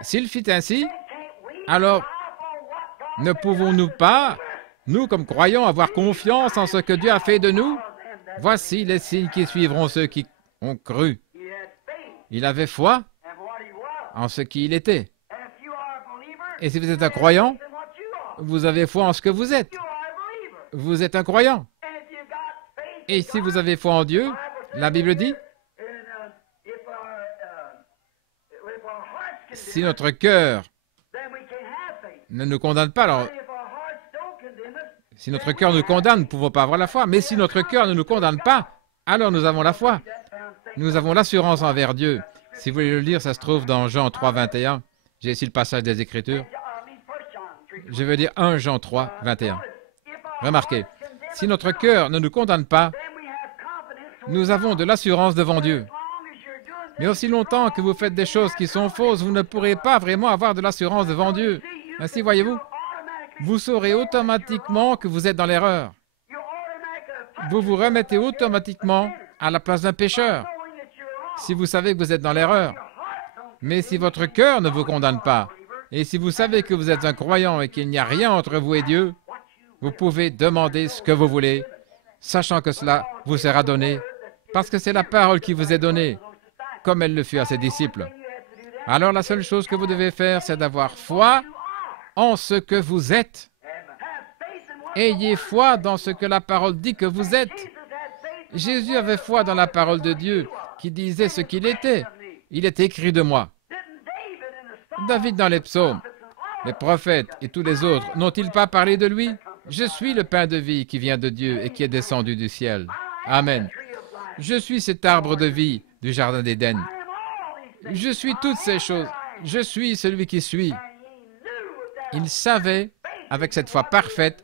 S'il fit ainsi, alors ne pouvons-nous pas, nous comme croyants, avoir confiance en ce que Dieu a fait de nous? Voici les signes qui suivront ceux qui ont cru. Il avait foi en ce qu'il était. Et si vous êtes un croyant, vous avez foi en ce que vous êtes. Vous êtes un croyant. Et si vous avez foi en Dieu, La Bible dit, si notre cœur ne nous condamne pas, alors si notre cœur nous condamne, nous ne pouvons pas avoir la foi. Mais si notre cœur ne nous condamne pas, alors nous avons la foi. Nous avons l'assurance envers Dieu. Si vous voulez le lire, ça se trouve dans Jean 3, 21. J'ai ici le passage des Écritures. Je veux dire 1 Jean 3, 21. Remarquez, si notre cœur ne nous condamne pas, nous avons de l'assurance devant Dieu. Mais aussi longtemps que vous faites des choses qui sont fausses, vous ne pourrez pas vraiment avoir de l'assurance devant Dieu. Ainsi, voyez-vous, vous saurez automatiquement que vous êtes dans l'erreur. Vous vous remettez automatiquement à la place d'un pécheur, si vous savez que vous êtes dans l'erreur. Mais si votre cœur ne vous condamne pas, et si vous savez que vous êtes un croyant et qu'il n'y a rien entre vous et Dieu, vous pouvez demander ce que vous voulez, sachant que cela vous sera donné, parce que c'est la parole qui vous est donnée, comme elle le fut à ses disciples. Alors la seule chose que vous devez faire, c'est d'avoir foi en ce que vous êtes. Ayez foi dans ce que la parole dit que vous êtes. Jésus avait foi dans la parole de Dieu, qui disait ce qu'il était. Il est écrit de moi. David dans les psaumes, les prophètes et tous les autres, n'ont-ils pas parlé de lui? Je suis le pain de vie qui vient de Dieu et qui est descendu du ciel. Amen. Je suis cet arbre de vie du jardin d'Éden. Je suis toutes ces choses. Je suis celui qui suis. Il savait, avec cette foi parfaite,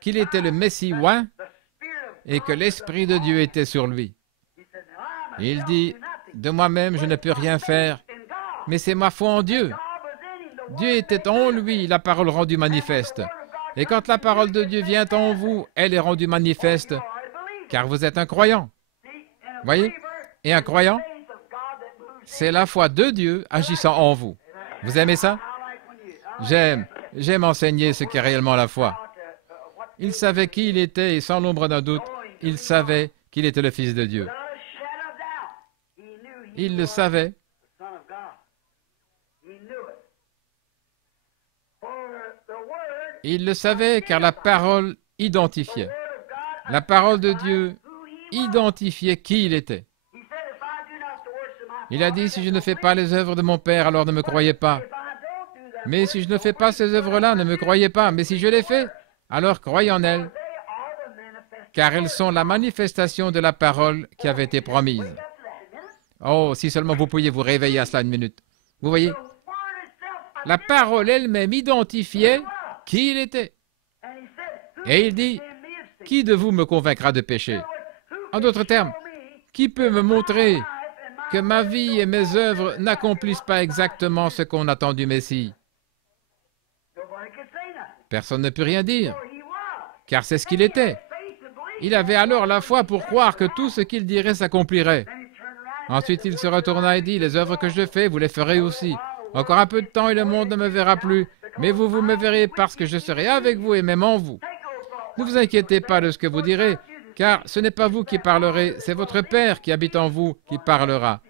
qu'il était le Messie oint et que l'Esprit de Dieu était sur lui. Il dit, de moi-même, je ne peux rien faire, mais c'est ma foi en Dieu. Dieu était en lui, la parole rendue manifeste. Et quand la parole de Dieu vient en vous, elle est rendue manifeste, car vous êtes un croyant. Voyez? Et un croyant, c'est la foi de Dieu agissant en vous. Vous aimez ça? J'aime enseigner ce qu'est réellement la foi. Il savait qui il était et sans l'ombre d'un doute, il savait qu'il était le Fils de Dieu. Il le savait. Il le savait car la parole identifiait. La parole de Dieu identifiait qui il était. Il a dit, si je ne fais pas les œuvres de mon Père, alors ne me croyez pas. Mais si je ne fais pas ces œuvres-là, ne me croyez pas. Mais si je les fais, alors croyez en elles, car elles sont la manifestation de la parole qui avait été promise. Oh, si seulement vous pouviez vous réveiller à cela une minute. Vous voyez? La parole elle-même identifiait qui il était. Et il dit, qui de vous me convaincra de pécher? En d'autres termes, qui peut me montrer que ma vie et mes œuvres n'accomplissent pas exactement ce qu'on attend du Messie? Personne ne peut rien dire, car c'est ce qu'il était. Il avait alors la foi pour croire que tout ce qu'il dirait s'accomplirait. Ensuite, il se retourna et dit, les œuvres que je fais, vous les ferez aussi. Encore un peu de temps et le monde ne me verra plus, mais vous me verrez parce que je serai avec vous et même en vous. Ne vous inquiétez pas de ce que vous direz, car ce n'est pas vous qui parlerez, c'est votre Père qui habite en vous qui parlera.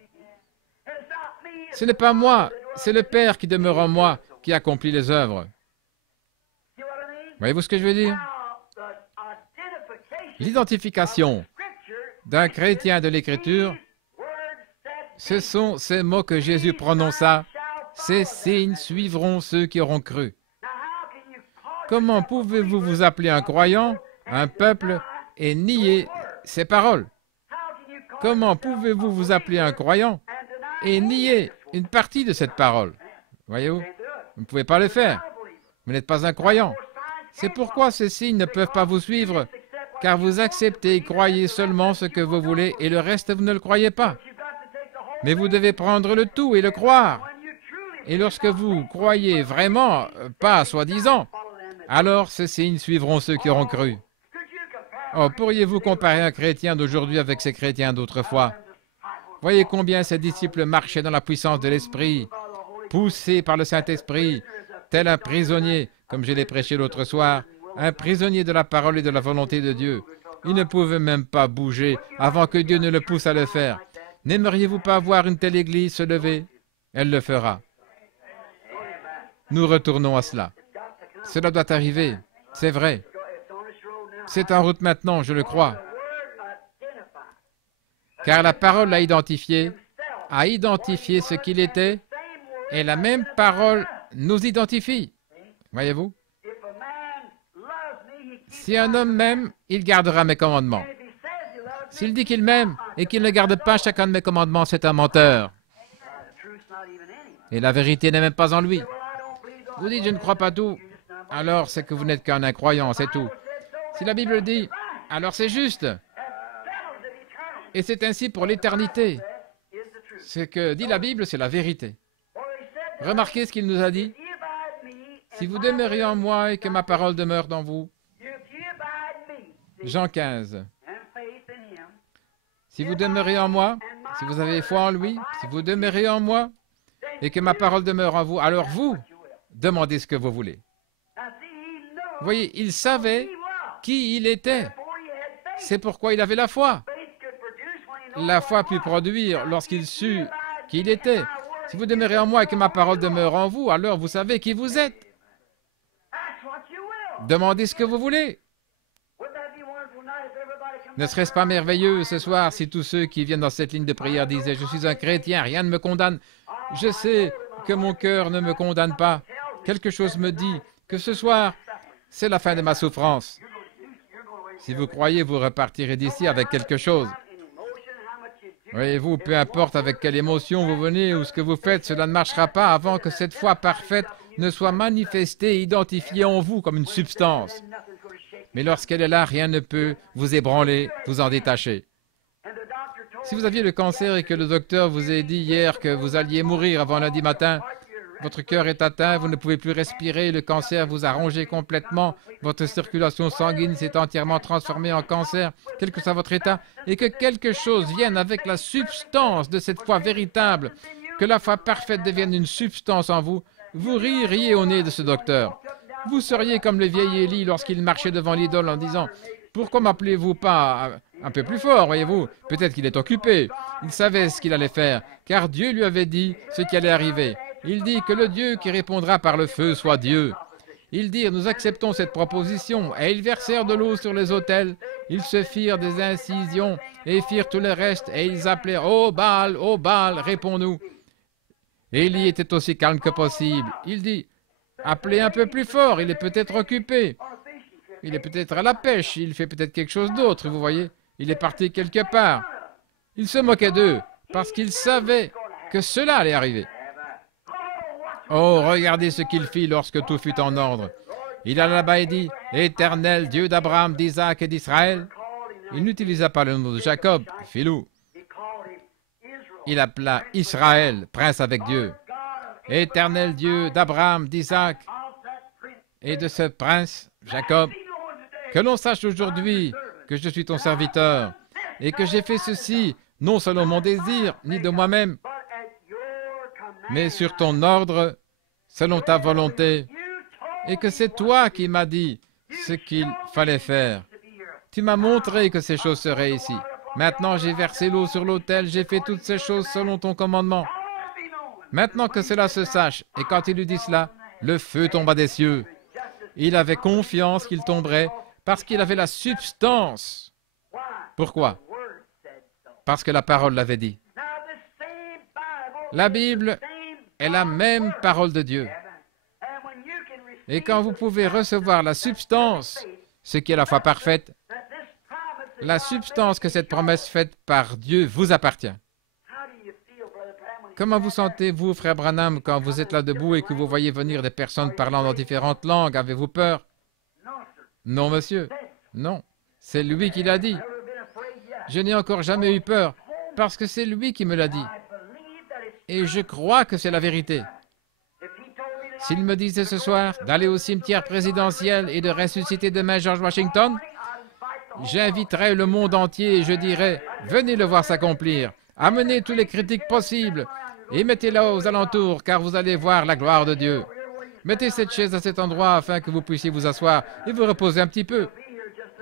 Ce n'est pas moi, c'est le Père qui demeure en moi qui accomplit les œuvres. Voyez-vous ce que je veux dire? L'identification d'un chrétien de l'Écriture, ce sont ces mots que Jésus prononça. Ces signes suivront ceux qui auront cru. Comment pouvez-vous vous appeler un croyant, un peuple, et nier ces paroles? Comment pouvez-vous vous appeler un croyant et nier une partie de cette parole? Voyez-vous? Vous ne pouvez pas le faire. Vous n'êtes pas un croyant. C'est pourquoi ces signes ne peuvent pas vous suivre, car vous acceptez et croyez seulement ce que vous voulez, et le reste, vous ne le croyez pas. Mais vous devez prendre le tout et le croire. Et lorsque vous croyez vraiment, pas soi-disant, alors ces signes suivront ceux qui auront cru. Oh, pourriez-vous comparer un chrétien d'aujourd'hui avec ces chrétiens d'autrefois? Voyez combien ces disciples marchaient dans la puissance de l'Esprit, poussés par le Saint-Esprit, tel un prisonnier, comme je l'ai prêché l'autre soir, un prisonnier de la parole et de la volonté de Dieu. Il ne pouvait même pas bouger avant que Dieu ne le pousse à le faire. N'aimeriez-vous pas voir une telle église se lever? Elle le fera. Nous retournons à cela. Cela doit arriver, c'est vrai. C'est en route maintenant, je le crois. car la parole l'a identifié, a identifié ce qu'il était, et la même parole nous identifie. Voyez-vous? Si un homme m'aime, il gardera mes commandements. S'il dit qu'il m'aime et qu'il ne garde pas chacun de mes commandements, c'est un menteur. Et la vérité n'est même pas en lui. Vous dites, je ne crois pas tout. Alors, c'est que vous n'êtes qu'un incroyant, c'est tout. Si la Bible dit, alors c'est juste. Et c'est ainsi pour l'éternité. Ce que dit la Bible, c'est la vérité. Remarquez ce qu'il nous a dit. Si vous demeurez en moi et que ma parole demeure dans vous. Jean 15. Si vous demeurez en moi, si vous avez foi en lui, si vous demeurez en moi et que ma parole demeure en vous, alors vous, demandez ce que vous voulez. Vous voyez, il savait qui il était. C'est pourquoi il avait la foi. La foi put produire lorsqu'il sut qui il était. Si vous demeurez en moi et que ma parole demeure en vous, alors vous savez qui vous êtes. Demandez ce que vous voulez. Ne serait-ce pas merveilleux ce soir si tous ceux qui viennent dans cette ligne de prière disaient « Je suis un chrétien, rien ne me condamne. Je sais que mon cœur ne me condamne pas. Quelque chose me dit que ce soir, c'est la fin de ma souffrance. » Si vous croyez, vous repartirez d'ici avec quelque chose. Voyez-vous, peu importe avec quelle émotion vous venez ou ce que vous faites, cela ne marchera pas avant que cette foi parfaite ne soit manifestée et identifiée en vous comme une substance. Mais lorsqu'elle est là, rien ne peut vous ébranler, vous en détacher. Si vous aviez le cancer et que le docteur vous ait dit hier que vous alliez mourir avant lundi matin, votre cœur est atteint, vous ne pouvez plus respirer, le cancer vous a rongé complètement, votre circulation sanguine s'est entièrement transformée en cancer, quel que soit votre état, et que quelque chose vienne avec la substance de cette foi véritable, que la foi parfaite devienne une substance en vous, vous ririez au nez de ce docteur. Vous seriez comme le vieil Élie lorsqu'il marchait devant l'idole en disant « Pourquoi m'appelez-vous pas un peu plus fort, voyez-vous? Peut-être qu'il est occupé. » Il savait ce qu'il allait faire, car Dieu lui avait dit ce qui allait arriver. Il dit que le Dieu qui répondra par le feu soit Dieu. Ils dirent « Nous acceptons cette proposition. » Et ils versèrent de l'eau sur les autels. Ils se firent des incisions et firent tout le reste. Et ils appelèrent « Ô Baal, réponds-nous. » Élie était aussi calme que possible. Il dit « Appelez un peu plus fort, il est peut-être occupé. Il est peut-être à la pêche, il fait peut-être quelque chose d'autre, vous voyez. Il est parti quelque part. » Il se moquait d'eux, parce qu'il savait que cela allait arriver. Oh, regardez ce qu'il fit lorsque tout fut en ordre. Il alla là-bas et dit « Éternel, Dieu d'Abraham, d'Isaac et d'Israël. » Il n'utilisa pas le nom de Jacob, filou. Il appela Israël, prince avec Dieu. Éternel Dieu d'Abraham, d'Isaac et de ce prince, Jacob, que l'on sache aujourd'hui que je suis ton serviteur et que j'ai fait ceci, non selon mon désir, ni de moi-même, mais sur ton ordre, selon ta volonté, et que c'est toi qui m'as dit ce qu'il fallait faire. Tu m'as montré que ces choses seraient ici. Maintenant, j'ai versé l'eau sur l'autel, j'ai fait toutes ces choses selon ton commandement. Maintenant que cela se sache, et quand il eut dit cela, le feu tomba des cieux. Il avait confiance qu'il tomberait parce qu'il avait la substance. Pourquoi? Parce que la parole l'avait dit. La Bible est la même parole de Dieu. Et quand vous pouvez recevoir la substance, ce qui est la foi parfaite, la substance que cette promesse faite par Dieu vous appartient. Comment vous sentez-vous, frère Branham, quand vous êtes là debout et que vous voyez venir des personnes parlant dans différentes langues? Avez-vous peur? Non, monsieur. Non. C'est lui qui l'a dit. Je n'ai encore jamais eu peur, parce que c'est lui qui me l'a dit. Et je crois que c'est la vérité. S'il me disait ce soir d'aller au cimetière présidentiel et de ressusciter demain George Washington, j'inviterais le monde entier et je dirais « Venez le voir s'accomplir. Amenez tous les critiques possibles et mettez-la aux alentours, car vous allez voir la gloire de Dieu. Mettez cette chaise à cet endroit afin que vous puissiez vous asseoir et vous reposer un petit peu.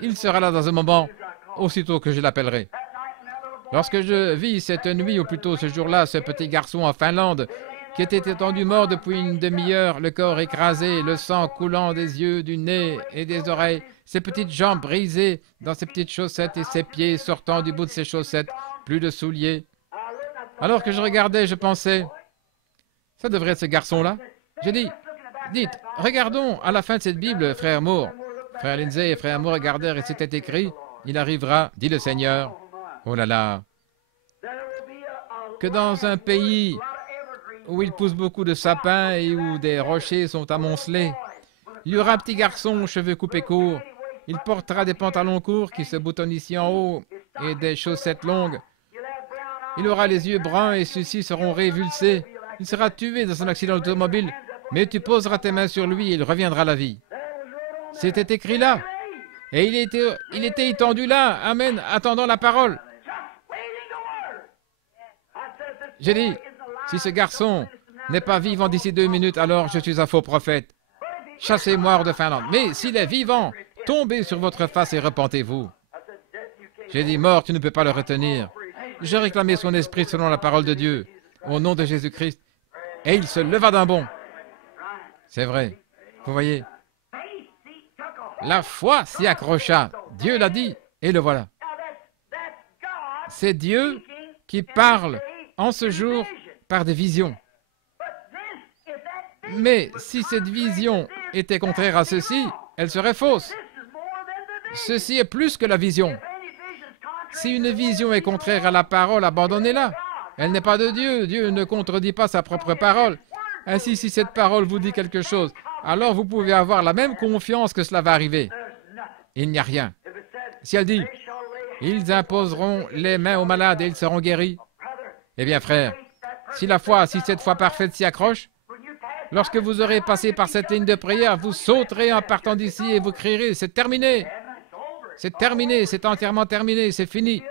Il sera là dans un moment, aussitôt que je l'appellerai. » Lorsque je vis cette nuit, ou plutôt ce jour-là, ce petit garçon en Finlande, qui était étendu mort depuis une demi-heure, le corps écrasé, le sang coulant des yeux, du nez et des oreilles, ses petites jambes brisées dans ses petites chaussettes et ses pieds sortant du bout de ses chaussettes, plus de souliers. Alors que je regardais, je pensais, ça devrait être ce garçon-là. J'ai dit, dites, regardons à la fin de cette Bible, frère Moore. Frère Lindsay et frère Moore regardèrent et c'était écrit, il arrivera, dit le Seigneur. Oh là là, que dans un pays où il pousse beaucoup de sapins et où des rochers sont amoncelés, il y aura un petit garçon aux cheveux coupés courts. Il portera des pantalons courts qui se boutonnent ici en haut et des chaussettes longues. Il aura les yeux bruns et ceux-ci seront révulsés. Il sera tué dans un accident automobile, mais tu poseras tes mains sur lui et il reviendra à la vie. C'était écrit là. Et il était étendu là. Amen, attendant la parole. J'ai dit, si ce garçon n'est pas vivant d'ici 2 minutes, alors je suis un faux prophète. Chassez-moi hors de Finlande. Mais s'il est vivant, tombez sur votre face et repentez-vous. J'ai dit, mort, tu ne peux pas le retenir. Je réclamais son esprit selon la parole de Dieu, au nom de Jésus-Christ. Et il se leva d'un bond. C'est vrai. Vous voyez, la foi s'y accrocha. Dieu l'a dit, et le voilà. C'est Dieu qui parle en ce jour par des visions. Mais si cette vision était contraire à ceci, elle serait fausse. Ceci est plus que la vision. Si une vision est contraire à la parole, abandonnez-la. Elle n'est pas de Dieu. Dieu ne contredit pas sa propre parole. Ainsi, si cette parole vous dit quelque chose, alors vous pouvez avoir la même confiance que cela va arriver. Il n'y a rien. Si elle dit, ils imposeront les mains aux malades et ils seront guéris. Eh bien, frère, si la foi, si cette foi parfaite s'y accroche, lorsque vous aurez passé par cette ligne de prière, vous sauterez en partant d'ici et vous crierez, c'est terminé. C'est terminé, c'est entièrement terminé, c'est fini.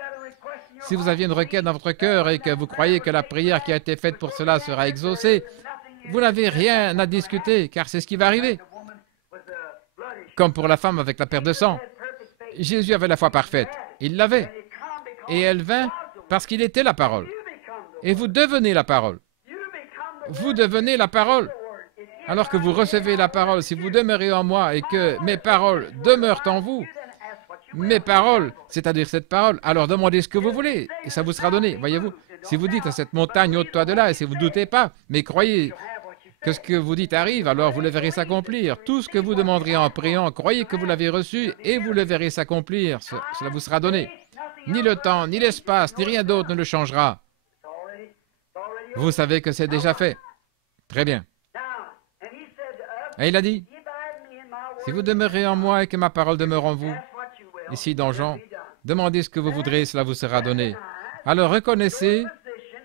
Si vous aviez une requête dans votre cœur et que vous croyez que la prière qui a été faite pour cela sera exaucée, vous n'avez rien à discuter, car c'est ce qui va arriver. Comme pour la femme avec la perte de sang. Jésus avait la foi parfaite. Il l'avait. Et elle vint parce qu'il était la parole. Et vous devenez la parole. Vous devenez la parole. Alors que vous recevez la parole, si vous demeurez en moi et que mes paroles demeurent en vous, mes paroles, c'est-à-dire cette parole, alors demandez ce que vous voulez et ça vous sera donné. Voyez-vous, si vous dites à cette montagne, ôte-toi de là, et si vous ne doutez pas, mais croyez que ce que vous dites arrive, alors vous le verrez s'accomplir. Tout ce que vous demanderez en priant, croyez que vous l'avez reçu et vous le verrez s'accomplir. Cela vous sera donné. Ni le temps, ni l'espace, ni rien d'autre ne le changera. Vous savez que c'est déjà fait. Très bien. Et il a dit, si vous demeurez en moi et que ma parole demeure en vous, ici dans Jean, demandez ce que vous voudrez, cela vous sera donné. Alors reconnaissez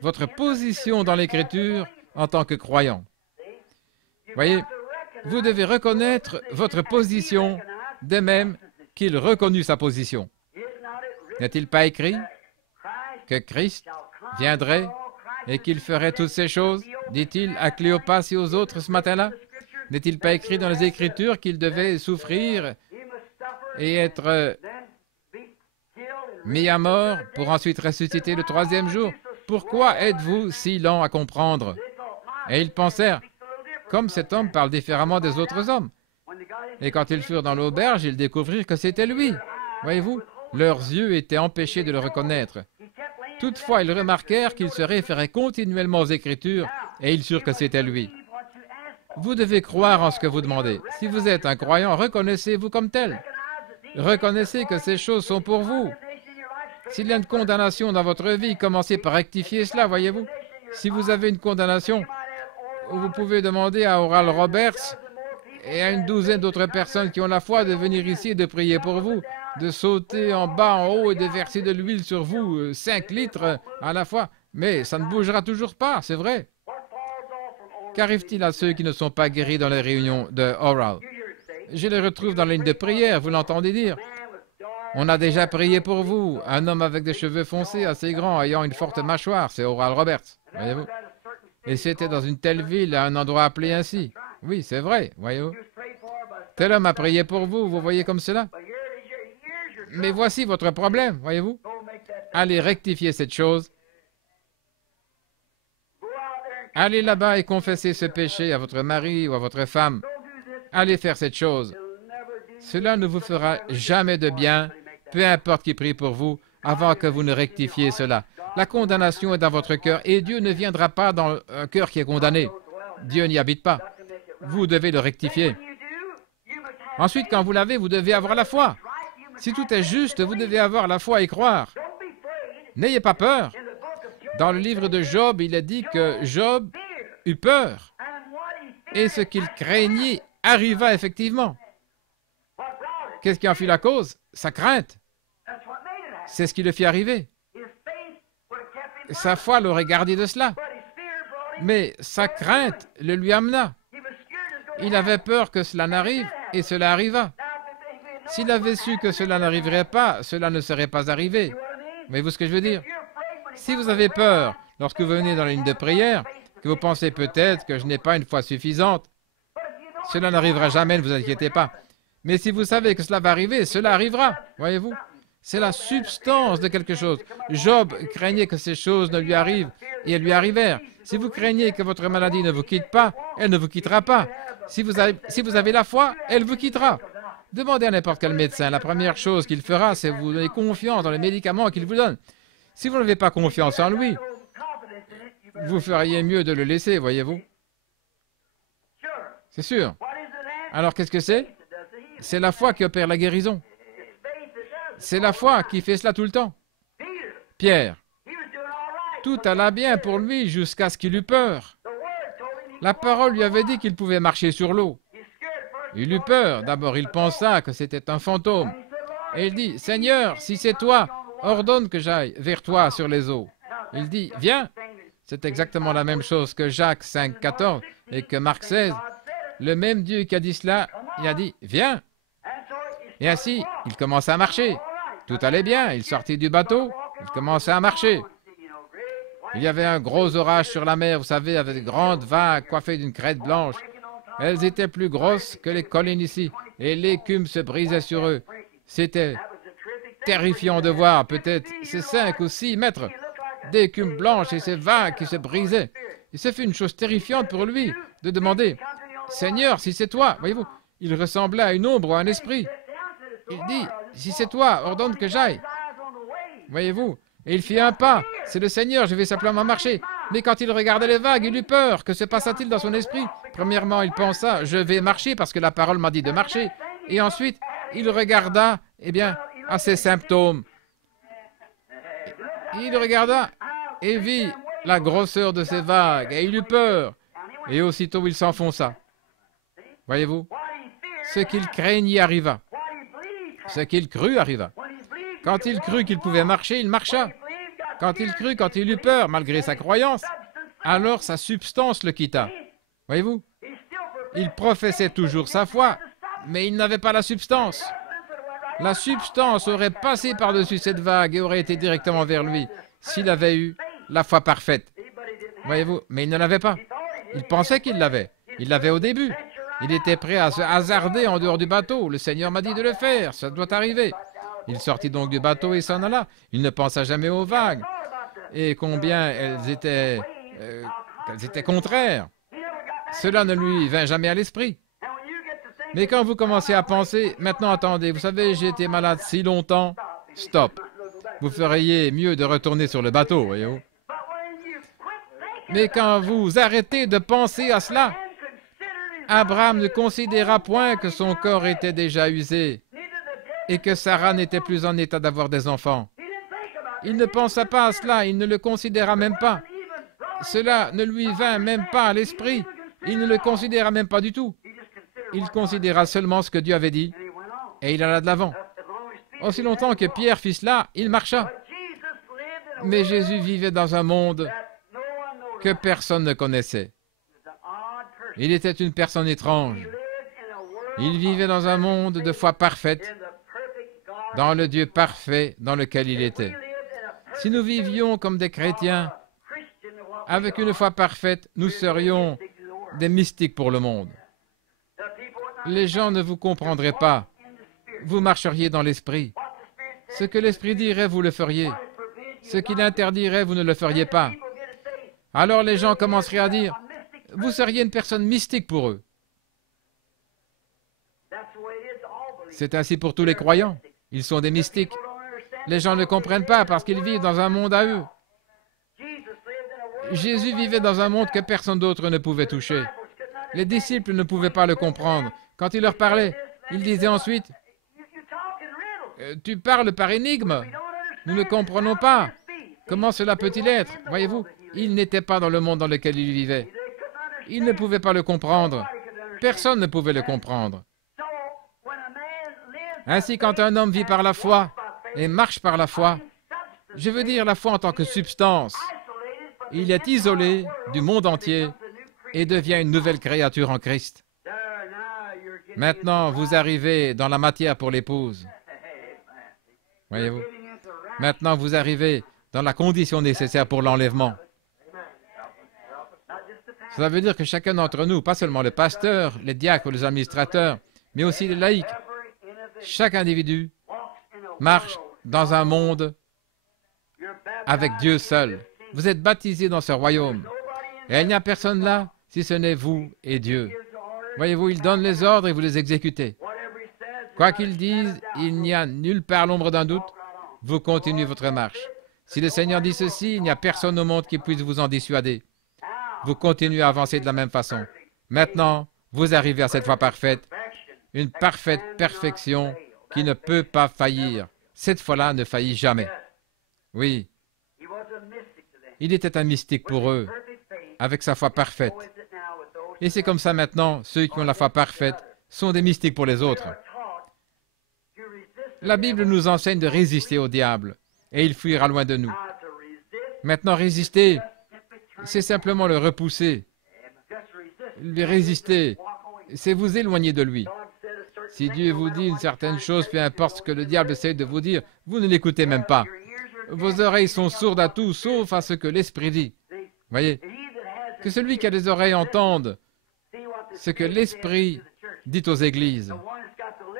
votre position dans l'Écriture en tant que croyant. Voyez, vous devez reconnaître votre position de même qu'il reconnut sa position. N'est-il pas écrit que Christ viendrait et qu'il ferait toutes ces choses, dit-il à Cléopas et aux autres ce matin-là? N'est-il pas écrit dans les Écritures qu'il devait souffrir et être mis à mort pour ensuite ressusciter le 3e jour? Pourquoi êtes-vous si lents à comprendre? Et ils pensèrent, comme cet homme parle différemment des autres hommes. Et quand ils furent dans l'auberge, ils découvrirent que c'était lui. Voyez-vous, leurs yeux étaient empêchés de le reconnaître. Toutefois, ils remarquèrent qu'il se référait continuellement aux Écritures et ils surent que c'était lui. Vous devez croire en ce que vous demandez. Si vous êtes un croyant, reconnaissez-vous comme tel. Reconnaissez que ces choses sont pour vous. S'il y a une condamnation dans votre vie, commencez par rectifier cela, voyez-vous. Si vous avez une condamnation, vous pouvez demander à Oral Roberts et à une douzaine d'autres personnes qui ont la foi de venir ici et de prier pour vous, de sauter en bas, en haut et de verser de l'huile sur vous, 5 litres à la fois. Mais ça ne bougera toujours pas, c'est vrai. Qu'arrive-t-il à ceux qui ne sont pas guéris dans les réunions de Oral? Je les retrouve dans la ligne de prière, vous l'entendez dire. On a déjà prié pour vous. Un homme avec des cheveux foncés, assez grand, ayant une forte mâchoire, c'est Oral Roberts, voyez-vous. Et c'était dans une telle ville, à un endroit appelé ainsi. Oui, c'est vrai, voyez-vous. Tel homme a prié pour vous, vous voyez comme cela. Mais voici votre problème, voyez-vous. Allez rectifier cette chose. Allez là-bas et confessez ce péché à votre mari ou à votre femme. Allez faire cette chose. Cela ne vous fera jamais de bien, peu importe qui prie pour vous, avant que vous ne rectifiez cela. La condamnation est dans votre cœur et Dieu ne viendra pas dans un cœur qui est condamné. Dieu n'y habite pas. Vous devez le rectifier. Ensuite, quand vous l'avez, vous devez avoir la foi. Si tout est juste, vous devez avoir la foi et croire. N'ayez pas peur. Dans le livre de Job, il est dit que Job eut peur. Et ce qu'il craignait arriva effectivement. Qu'est-ce qui en fut la cause? Sa crainte. C'est ce qui le fit arriver. Sa foi l'aurait gardé de cela. Mais sa crainte le lui amena. Il avait peur que cela n'arrive et cela arriva. S'il avait su que cela n'arriverait pas, cela ne serait pas arrivé. Voyez-vous ce que je veux dire? Si vous avez peur lorsque vous venez dans la ligne de prière, que vous pensez peut-être que je n'ai pas une foi suffisante, cela n'arrivera jamais, ne vous inquiétez pas. Mais si vous savez que cela va arriver, cela arrivera, voyez-vous? C'est la substance de quelque chose. Job craignait que ces choses ne lui arrivent, et elles lui arrivèrent. Si vous craignez que votre maladie ne vous quitte pas, elle ne vous quittera pas. Si vous avez la foi, elle vous quittera. Demandez à n'importe quel médecin. La première chose qu'il fera, c'est vous donner confiance dans les médicaments qu'il vous donne. Si vous n'avez pas confiance en lui, vous feriez mieux de le laisser, voyez-vous? C'est sûr. Alors, qu'est-ce que c'est? C'est la foi qui opère la guérison. C'est la foi qui fait cela tout le temps. Pierre, tout alla bien pour lui jusqu'à ce qu'il eût peur. La parole lui avait dit qu'il pouvait marcher sur l'eau. Il eut peur. D'abord, il pensa que c'était un fantôme. Et il dit, « Seigneur, si c'est toi, ordonne que j'aille vers toi sur les eaux. » Il dit, « Viens. » C'est exactement la même chose que Jacques 5, 14 et que Marc 16. Le même Dieu qui a dit cela, il a dit, « Viens. » Et ainsi, il commença à marcher. Tout allait bien. Il sortit du bateau. Il commençait à marcher. Il y avait un gros orage sur la mer, vous savez, avec de grandes vagues coiffées d'une crête blanche. Elles étaient plus grosses que les collines ici, et l'écume se brisait sur eux. C'était terrifiant de voir, peut-être, ces 5 ou 6 mètres d'écume blanche et ces vagues qui se brisaient. Et ce fut une chose terrifiante pour lui de demander, « Seigneur, si c'est toi, voyez-vous, il ressemblait à une ombre ou à un esprit. » Il dit, « Si c'est toi, ordonne que j'aille. » Voyez-vous, et il fit un pas. C'est le Seigneur, je vais simplement marcher. Mais quand il regardait les vagues, il eut peur. Que se passa-t-il dans son esprit? Premièrement, il pensa, je vais marcher parce que la parole m'a dit de marcher. Et ensuite, il regarda, eh bien, à ses symptômes. Il regarda et vit la grosseur de ces vagues. Et il eut peur. Et aussitôt, il s'enfonça. Voyez-vous? Ce qu'il craignit arriva. Ce qu'il crut arriva. Quand il crut qu'il pouvait marcher, il marcha. Quand il crut, quand il eut peur, malgré sa croyance, alors sa substance le quitta. Voyez-vous? Il professait toujours sa foi, mais il n'avait pas la substance. La substance aurait passé par-dessus cette vague et aurait été directement vers lui s'il avait eu la foi parfaite. Voyez-vous? Mais il ne l'avait pas. Il pensait qu'il l'avait. Il l'avait au début. Il était prêt à se hasarder en dehors du bateau. Le Seigneur m'a dit de le faire. Ça doit arriver. Il sortit donc du bateau et s'en alla. Il ne pensa jamais aux vagues et combien elles étaient contraires. Cela ne lui vint jamais à l'esprit. Mais quand vous commencez à penser, maintenant attendez, vous savez, j'ai été malade si longtemps, stop. Vous feriez mieux de retourner sur le bateau, voyez-vous. Mais quand vous arrêtez de penser à cela, Abraham ne considéra point que son corps était déjà usé et que Sarah n'était plus en état d'avoir des enfants. Il ne pensa pas à cela, il ne le considéra même pas. Cela ne lui vint même pas à l'esprit. Il ne le considéra même pas du tout. Il considéra seulement ce que Dieu avait dit et il alla de l'avant. Aussi longtemps que Pierre fit cela, il marcha. Mais Jésus vivait dans un monde que personne ne connaissait. Il était une personne étrange. Il vivait dans un monde de foi parfaite, dans le Dieu parfait dans lequel il était. Si nous vivions comme des chrétiens, avec une foi parfaite, nous serions des mystiques pour le monde. Les gens ne vous comprendraient pas. Vous marcheriez dans l'esprit. Ce que l'esprit dirait, vous le feriez. Ce qu'il interdirait, vous ne le feriez pas. Alors les gens commenceraient à dire, vous seriez une personne mystique pour eux. C'est ainsi pour tous les croyants. Ils sont des mystiques. Les gens ne comprennent pas parce qu'ils vivent dans un monde à eux. Jésus vivait dans un monde que personne d'autre ne pouvait toucher. Les disciples ne pouvaient pas le comprendre. Quand il leur parlait, il disait ensuite, « Tu parles par énigme. Nous ne comprenons pas. Comment cela peut-il être? » Voyez-vous, il n'était pas dans le monde dans lequel il vivait. Il ne pouvait pas le comprendre. Personne ne pouvait le comprendre. Ainsi, quand un homme vit par la foi et marche par la foi, je veux dire la foi en tant que substance, il est isolé du monde entier et devient une nouvelle créature en Christ. Maintenant, vous arrivez dans la matière pour l'épouse. Voyez-vous? Maintenant, vous arrivez dans la condition nécessaire pour l'enlèvement. Cela veut dire que chacun d'entre nous, pas seulement le pasteur, les diacres ou les administrateurs, mais aussi les laïcs, chaque individu marche dans un monde avec Dieu seul. Vous êtes baptisés dans ce royaume. Et il n'y a personne là si ce n'est vous et Dieu. Voyez-vous, il donne les ordres et vous les exécutez. Quoi qu'il dise, il n'y a nulle part l'ombre d'un doute. Vous continuez votre marche. Si le Seigneur dit ceci, il n'y a personne au monde qui puisse vous en dissuader. Vous continuez à avancer de la même façon. Maintenant, vous arrivez à cette foi parfaite, une parfaite perfection qui ne peut pas faillir. Cette foi-là ne faillit jamais. Oui, il était un mystique pour eux, avec sa foi parfaite. Et c'est comme ça maintenant, ceux qui ont la foi parfaite sont des mystiques pour les autres. La Bible nous enseigne de résister au diable, et il fuira loin de nous. Maintenant, résister, c'est simplement le repousser. Lui résister, c'est vous éloigner de lui. Si Dieu vous dit une certaine chose, peu importe ce que le diable essaie de vous dire, vous ne l'écoutez même pas. Vos oreilles sont sourdes à tout, sauf à ce que l'Esprit dit. Voyez, que celui qui a des oreilles entende ce que l'Esprit dit aux églises.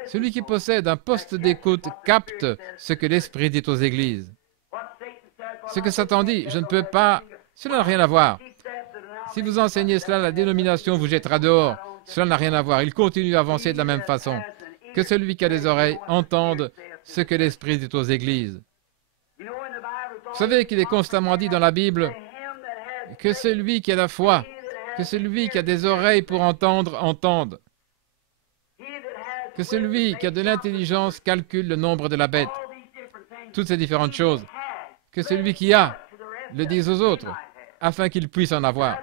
Celui qui possède un poste d'écoute capte ce que l'Esprit dit aux églises. Ce que Satan dit, je ne peux pas, cela n'a rien à voir. Si vous enseignez cela, la dénomination vous jettera dehors. Cela n'a rien à voir. Il continue à avancer de la même façon. Que celui qui a des oreilles entende ce que l'Esprit dit aux églises. Vous savez qu'il est constamment dit dans la Bible que celui qui a la foi, que celui qui a des oreilles pour entendre, entende. Que celui qui a de l'intelligence calcule le nombre de la bête. Toutes ces différentes choses. Que celui qui a le dise aux autres, afin qu'ils puissent en avoir.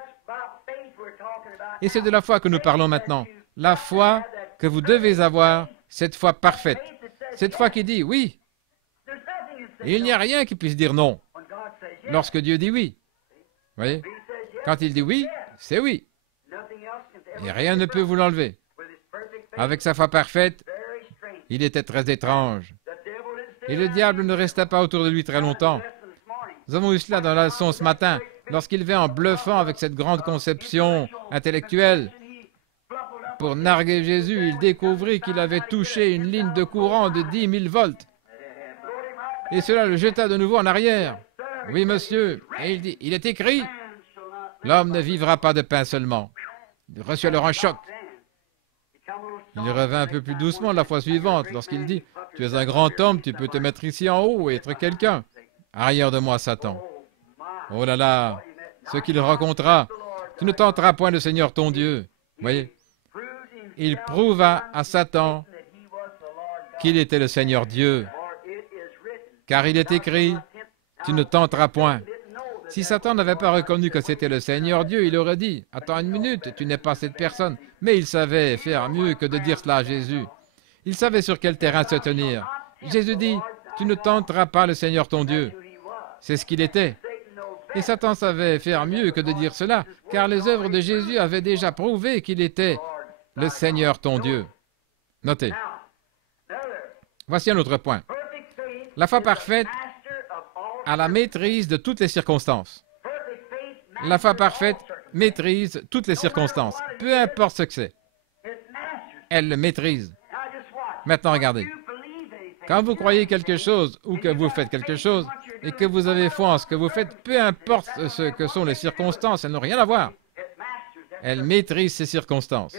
Et c'est de la foi que nous parlons maintenant. La foi que vous devez avoir, cette foi parfaite. Cette foi qui dit oui. Et il n'y a rien qui puisse dire non. Lorsque Dieu dit oui. Vous voyez? Quand il dit oui, c'est oui. Et rien ne peut vous l'enlever. Avec sa foi parfaite, il était très étrange. Et le diable ne resta pas autour de lui très longtemps. Nous avons eu cela dans la leçon ce matin, lorsqu'il vint en bluffant avec cette grande conception intellectuelle. Pour narguer Jésus, il découvrit qu'il avait touché une ligne de courant de 10 000 volts. Et cela le jeta de nouveau en arrière. Oui, monsieur. Et il dit, il est écrit, l'homme ne vivra pas de pain seulement. Il reçut alors un choc. Il revint un peu plus doucement la fois suivante, lorsqu'il dit, tu es un grand homme, tu peux te mettre ici en haut et être quelqu'un. Arrière de moi, Satan. Oh là là, ce qu'il rencontra, tu ne tenteras point le Seigneur ton Dieu. Voyez, il prouva à Satan qu'il était le Seigneur Dieu. Car il est écrit, tu ne tenteras point. Si Satan n'avait pas reconnu que c'était le Seigneur Dieu, il aurait dit, attends une minute, tu n'es pas cette personne. Mais il savait faire mieux que de dire cela à Jésus. Il savait sur quel terrain se tenir. Jésus dit, tu ne tenteras pas le Seigneur ton Dieu. C'est ce qu'il était. Et Satan savait faire mieux que de dire cela, car les œuvres de Jésus avaient déjà prouvé qu'il était le Seigneur ton Dieu. Notez. Voici un autre point. La foi parfaite a la maîtrise de toutes les circonstances. La foi parfaite maîtrise toutes les circonstances, peu importe ce que c'est. Elle le maîtrise. Maintenant, regardez. Quand vous croyez quelque chose ou que vous faites quelque chose et que vous avez foi en ce que vous faites, peu importe ce que sont les circonstances, elles n'ont rien à voir. Elle maîtrise ces circonstances.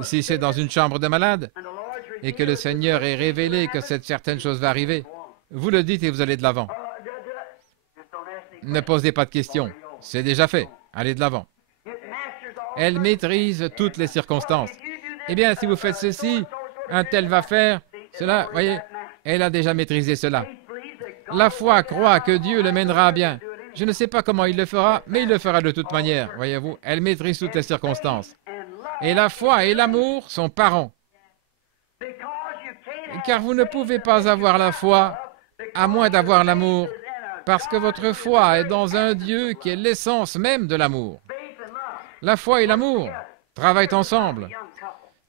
Si c'est dans une chambre de malade et que le Seigneur est révélé que cette certaine chose va arriver, vous le dites et vous allez de l'avant. Ne posez pas de questions. C'est déjà fait. Allez de l'avant. Elle maîtrise toutes les circonstances. Eh bien, si vous faites ceci, un tel va faire cela. Voyez, elle a déjà maîtrisé cela. La foi croit que Dieu le mènera à bien. Je ne sais pas comment il le fera, mais il le fera de toute manière. Voyez-vous, elle maîtrise toutes les circonstances. Et la foi et l'amour sont parents. Car vous ne pouvez pas avoir la foi à moins d'avoir l'amour, parce que votre foi est dans un Dieu qui est l'essence même de l'amour. La foi et l'amour travaillent ensemble.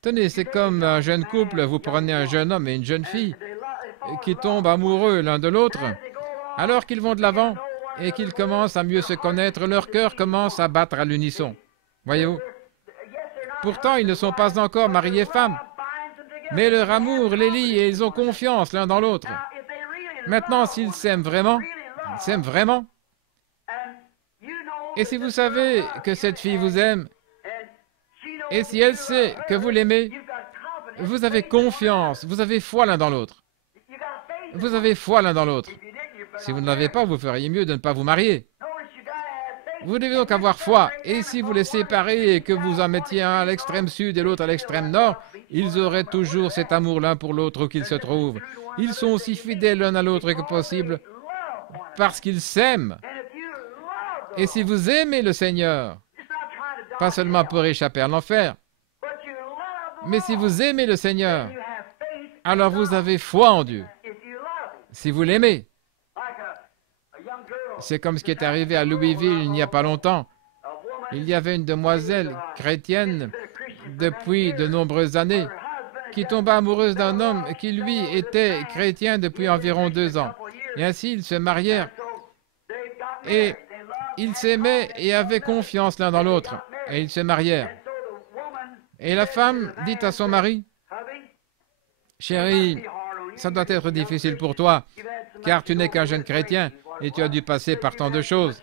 Tenez, c'est comme un jeune couple, vous prenez un jeune homme et une jeune fille qui tombent amoureux l'un de l'autre. Alors qu'ils vont de l'avant et qu'ils commencent à mieux se connaître, leur cœur commence à battre à l'unisson. Voyez-vous? Pourtant, ils ne sont pas encore mariés et femmes, mais leur amour les lie et ils ont confiance l'un dans l'autre. Maintenant, s'ils s'aiment vraiment, ils s'aiment vraiment. Et si vous savez que cette fille vous aime, et si elle sait que vous l'aimez, vous avez confiance, vous avez foi l'un dans l'autre. Vous avez foi l'un dans l'autre. Si vous ne l'avez pas, vous feriez mieux de ne pas vous marier. Vous devez donc avoir foi. Et si vous les séparez et que vous en mettiez un à l'extrême sud et l'autre à l'extrême nord, ils auraient toujours cet amour l'un pour l'autre où qu'ils se trouvent. Ils sont aussi fidèles l'un à l'autre que possible parce qu'ils s'aiment. Et si vous aimez le Seigneur, pas seulement pour échapper à l'enfer, mais si vous aimez le Seigneur, alors vous avez foi en Dieu. Si vous l'aimez. C'est comme ce qui est arrivé à Louisville il n'y a pas longtemps. Il y avait une demoiselle chrétienne depuis de nombreuses années qui tomba amoureuse d'un homme qui, lui, était chrétien depuis environ 2 ans. Et ainsi, ils se marièrent et ils s'aimaient et avaient confiance l'un dans l'autre. Et ils se marièrent. Et la femme dit à son mari, « Chérie, ça doit être difficile pour toi, car tu n'es qu'un jeune chrétien et tu as dû passer par tant de choses. »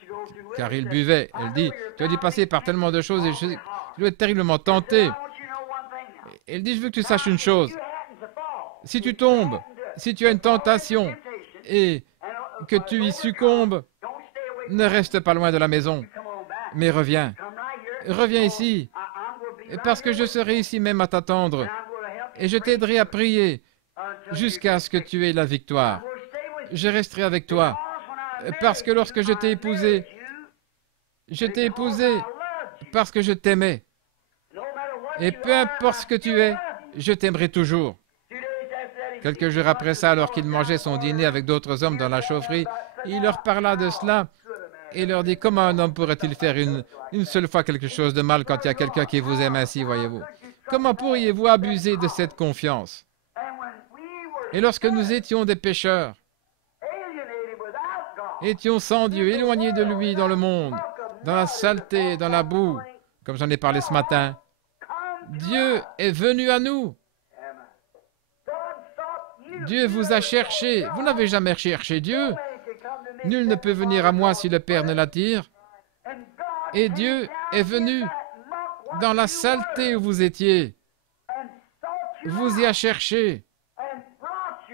Car il buvait. Elle dit, « Tu as dû passer par tellement de choses et je dois être terriblement tenté. » Elle dit, « Je veux que tu saches une chose. Si tu tombes, si tu as une tentation et que tu y succombes, ne reste pas loin de la maison, mais reviens. Reviens ici, parce que je serai ici même à t'attendre et je t'aiderai à prier jusqu'à ce que tu aies la victoire. Je resterai avec toi, parce que lorsque je t'ai épousé parce que je t'aimais. Et peu importe ce que tu es, je t'aimerai toujours. » Quelques jours après ça, alors qu'il mangeait son dîner avec d'autres hommes dans la chaufferie, il leur parla de cela et leur dit, « Comment un homme pourrait-il faire une seule fois quelque chose de mal quand il y a quelqu'un qui vous aime ainsi, voyez-vous? Comment pourriez-vous abuser de cette confiance? » Et lorsque nous étions des pécheurs, étions sans Dieu, éloignés de lui dans le monde, dans la saleté, dans la boue, comme j'en ai parlé ce matin, Dieu est venu à nous. Dieu vous a cherché. Vous n'avez jamais cherché Dieu. Nul ne peut venir à moi si le Père ne l'attire. Et Dieu est venu dans la saleté où vous étiez. Vous y a cherché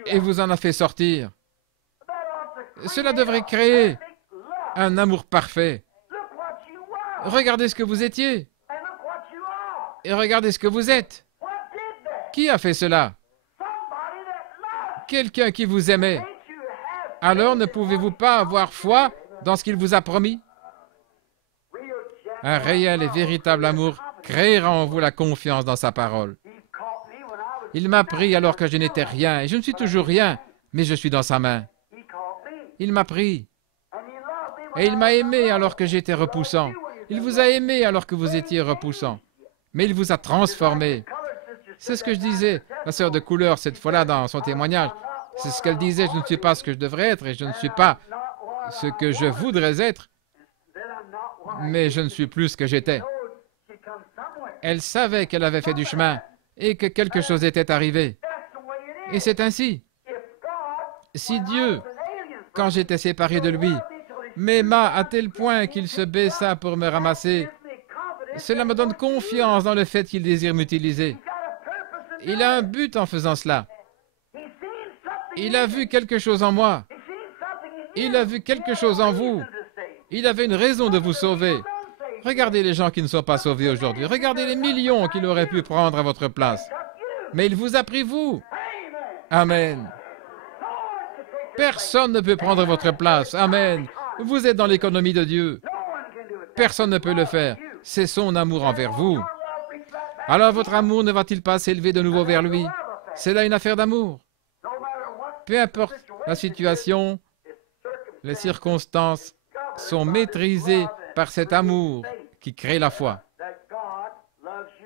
et vous en a fait sortir. Cela devrait créer un amour parfait. Regardez ce que vous étiez et regardez ce que vous êtes. Qui a fait cela? Quelqu'un qui vous aimait. Alors ne pouvez-vous pas avoir foi dans ce qu'il vous a promis? Un réel et véritable amour créera en vous la confiance dans sa parole. Il m'a pris alors que je n'étais rien, et je ne suis toujours rien, mais je suis dans sa main. Il m'a pris, et il m'a aimé alors que j'étais repoussant. Il vous a aimé alors que vous étiez repoussant, mais il vous a transformé. C'est ce que je disais, la sœur de couleur, cette fois-là, dans son témoignage. C'est ce qu'elle disait, je ne suis pas ce que je devrais être, et je ne suis pas ce que je voudrais être, mais je ne suis plus ce que j'étais. Elle savait qu'elle avait fait du chemin, et que quelque chose était arrivé. Et c'est ainsi. Si Dieu, quand j'étais séparé de lui, m'aima à tel point qu'il se baissa pour me ramasser, cela me donne confiance dans le fait qu'il désire m'utiliser. Il a un but en faisant cela. Il a vu quelque chose en moi. Il a vu quelque chose en vous. Il avait une raison de vous sauver. Regardez les gens qui ne sont pas sauvés aujourd'hui. Regardez les millions qu'il aurait pu prendre à votre place. Mais il vous a pris, vous. Amen. Personne ne peut prendre votre place. Amen. Vous êtes dans l'économie de Dieu. Personne ne peut le faire. C'est son amour envers vous. Alors votre amour ne va-t-il pas s'élever de nouveau vers lui? C'est là une affaire d'amour. Peu importe la situation, les circonstances sont maîtrisées par cet amour qui crée la foi.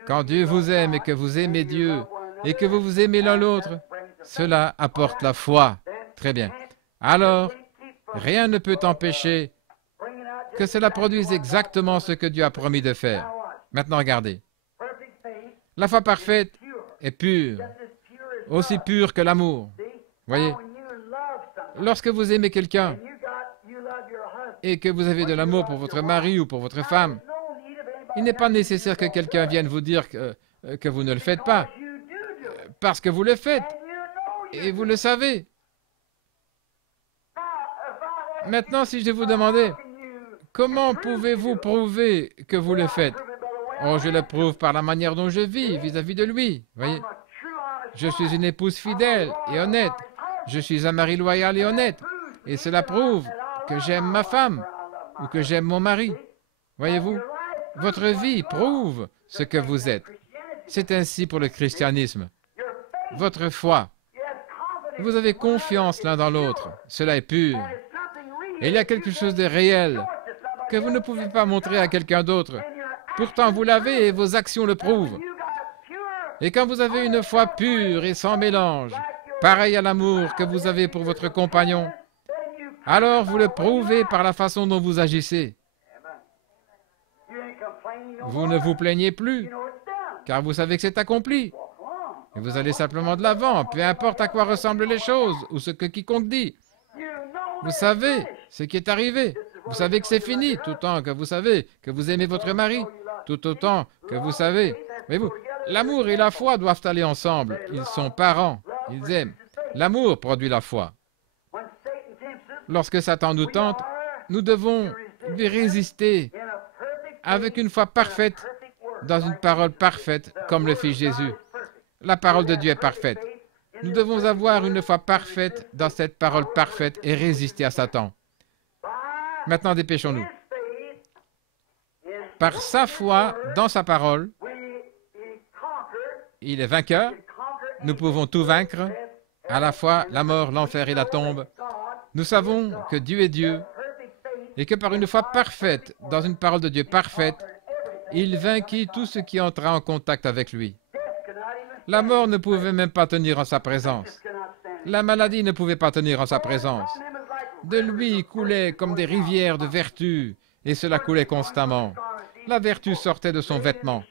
Quand Dieu vous aime et que vous aimez Dieu et que vous vous aimez l'un l'autre, cela apporte la foi. Très bien. Alors, rien ne peut empêcher que cela produise exactement ce que Dieu a promis de faire. Maintenant, regardez. La foi parfaite est pure, aussi pure que l'amour. Voyez, lorsque vous aimez quelqu'un et que vous avez de l'amour pour votre mari ou pour votre femme, il n'est pas nécessaire que quelqu'un vienne vous dire que vous ne le faites pas, parce que vous le faites, et vous le savez. Maintenant, si je vous demandais, comment pouvez-vous prouver que vous le faites? Oh, je le prouve par la manière dont je vis vis-à-vis de lui. Voyez, je suis une épouse fidèle et honnête. Je suis un mari loyal et honnête. Et cela prouve que j'aime ma femme ou que j'aime mon mari. Voyez-vous, votre vie prouve ce que vous êtes. C'est ainsi pour le christianisme. Votre foi. Vous avez confiance l'un dans l'autre. Cela est pur. Et il y a quelque chose de réel que vous ne pouvez pas montrer à quelqu'un d'autre. Pourtant, vous l'avez et vos actions le prouvent. Et quand vous avez une foi pure et sans mélange, pareil à l'amour que vous avez pour votre compagnon, alors vous le prouvez par la façon dont vous agissez. Vous ne vous plaignez plus, car vous savez que c'est accompli. Et vous allez simplement de l'avant, peu importe à quoi ressemblent les choses ou ce que quiconque dit. Vous savez ce qui est arrivé. Vous savez que c'est fini, tout autant que vous savez que vous aimez votre mari, tout autant que vous savez. Voyez-vous, l'amour et la foi doivent aller ensemble. Ils sont parents, ils aiment. L'amour produit la foi. Lorsque Satan nous tente, nous devons lui résister avec une foi parfaite dans une parole parfaite comme le fit Jésus. La parole de Dieu est parfaite. Nous devons avoir une foi parfaite dans cette parole parfaite et résister à Satan. Maintenant, dépêchons-nous. Par sa foi dans sa parole, il est vainqueur. Nous pouvons tout vaincre, à la fois la mort, l'enfer et la tombe. Nous savons que Dieu est Dieu et que par une foi parfaite, dans une parole de Dieu parfaite, il vainquit tout ce qui entra en contact avec lui. La mort ne pouvait même pas tenir en sa présence. La maladie ne pouvait pas tenir en sa présence. De lui coulait comme des rivières de vertu, et cela coulait constamment. La vertu sortait de son vêtement.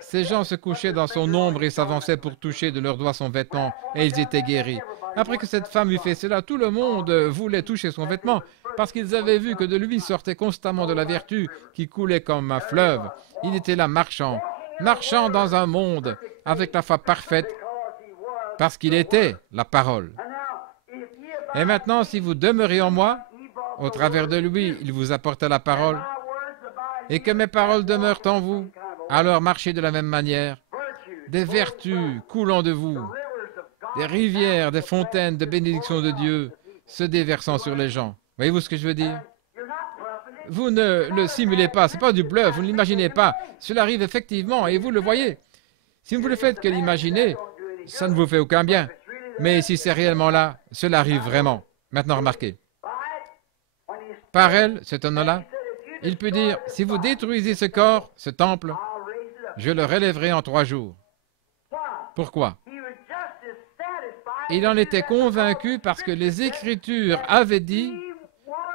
Ces gens se couchaient dans son ombre et s'avançaient pour toucher de leurs doigts son vêtement, et ils étaient guéris. Après que cette femme eut fait cela, tout le monde voulait toucher son vêtement, parce qu'ils avaient vu que de lui sortait constamment de la vertu qui coulait comme un fleuve. Il était là marchant dans un monde avec la foi parfaite, parce qu'il était la parole. Et maintenant, si vous demeurez en moi, au travers de lui, il vous apporta la parole, et que mes paroles demeurent en vous, alors marchez de la même manière, des vertus coulant de vous, des rivières, des fontaines de bénédiction de Dieu se déversant sur les gens. Voyez-vous ce que je veux dire? Vous ne le simulez pas, ce n'est pas du bluff, vous ne l'imaginez pas. Cela arrive effectivement et vous le voyez. Si vous ne faites que l'imaginer, ça ne vous fait aucun bien. Mais si c'est réellement là, cela arrive vraiment. Maintenant, remarquez. Par elle, cet homme-là, il peut dire, si vous détruisez ce corps, ce temple, je le relèverai en 3 jours. Pourquoi? Il en était convaincu parce que les Écritures avaient dit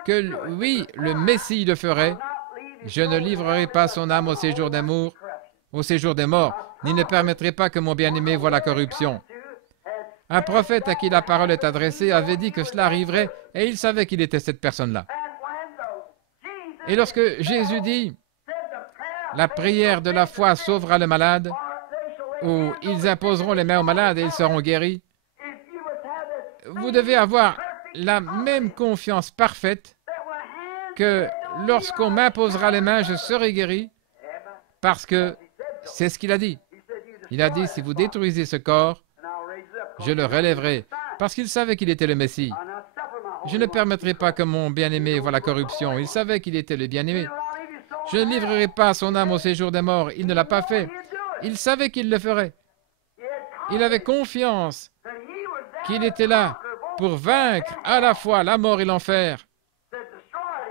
que oui, le Messie le ferait. Je ne livrerai pas son âme au séjour d'amour, au séjour des morts, ni ne permettrai pas que mon bien-aimé voie la corruption. Un prophète à qui la parole est adressée avait dit que cela arriverait et il savait qu'il était cette personne-là. Et lorsque Jésus dit « La prière de la foi sauvera le malade » ou « Ils imposeront les mains aux malades et ils seront guéris », vous devez avoir la même confiance parfaite que lorsqu'on m'imposera les mains, je serai guéri, parce que c'est ce qu'il a dit. Il a dit, si vous détruisez ce corps, je le relèverai, parce qu'il savait qu'il était le Messie. Je ne permettrai pas que mon bien-aimé voie la corruption. Il savait qu'il était le bien-aimé. Je ne livrerai pas son âme au séjour des morts. Il ne l'a pas fait. Il savait qu'il le ferait. Il avait confiance qu'il était là pour vaincre à la fois la mort et l'enfer.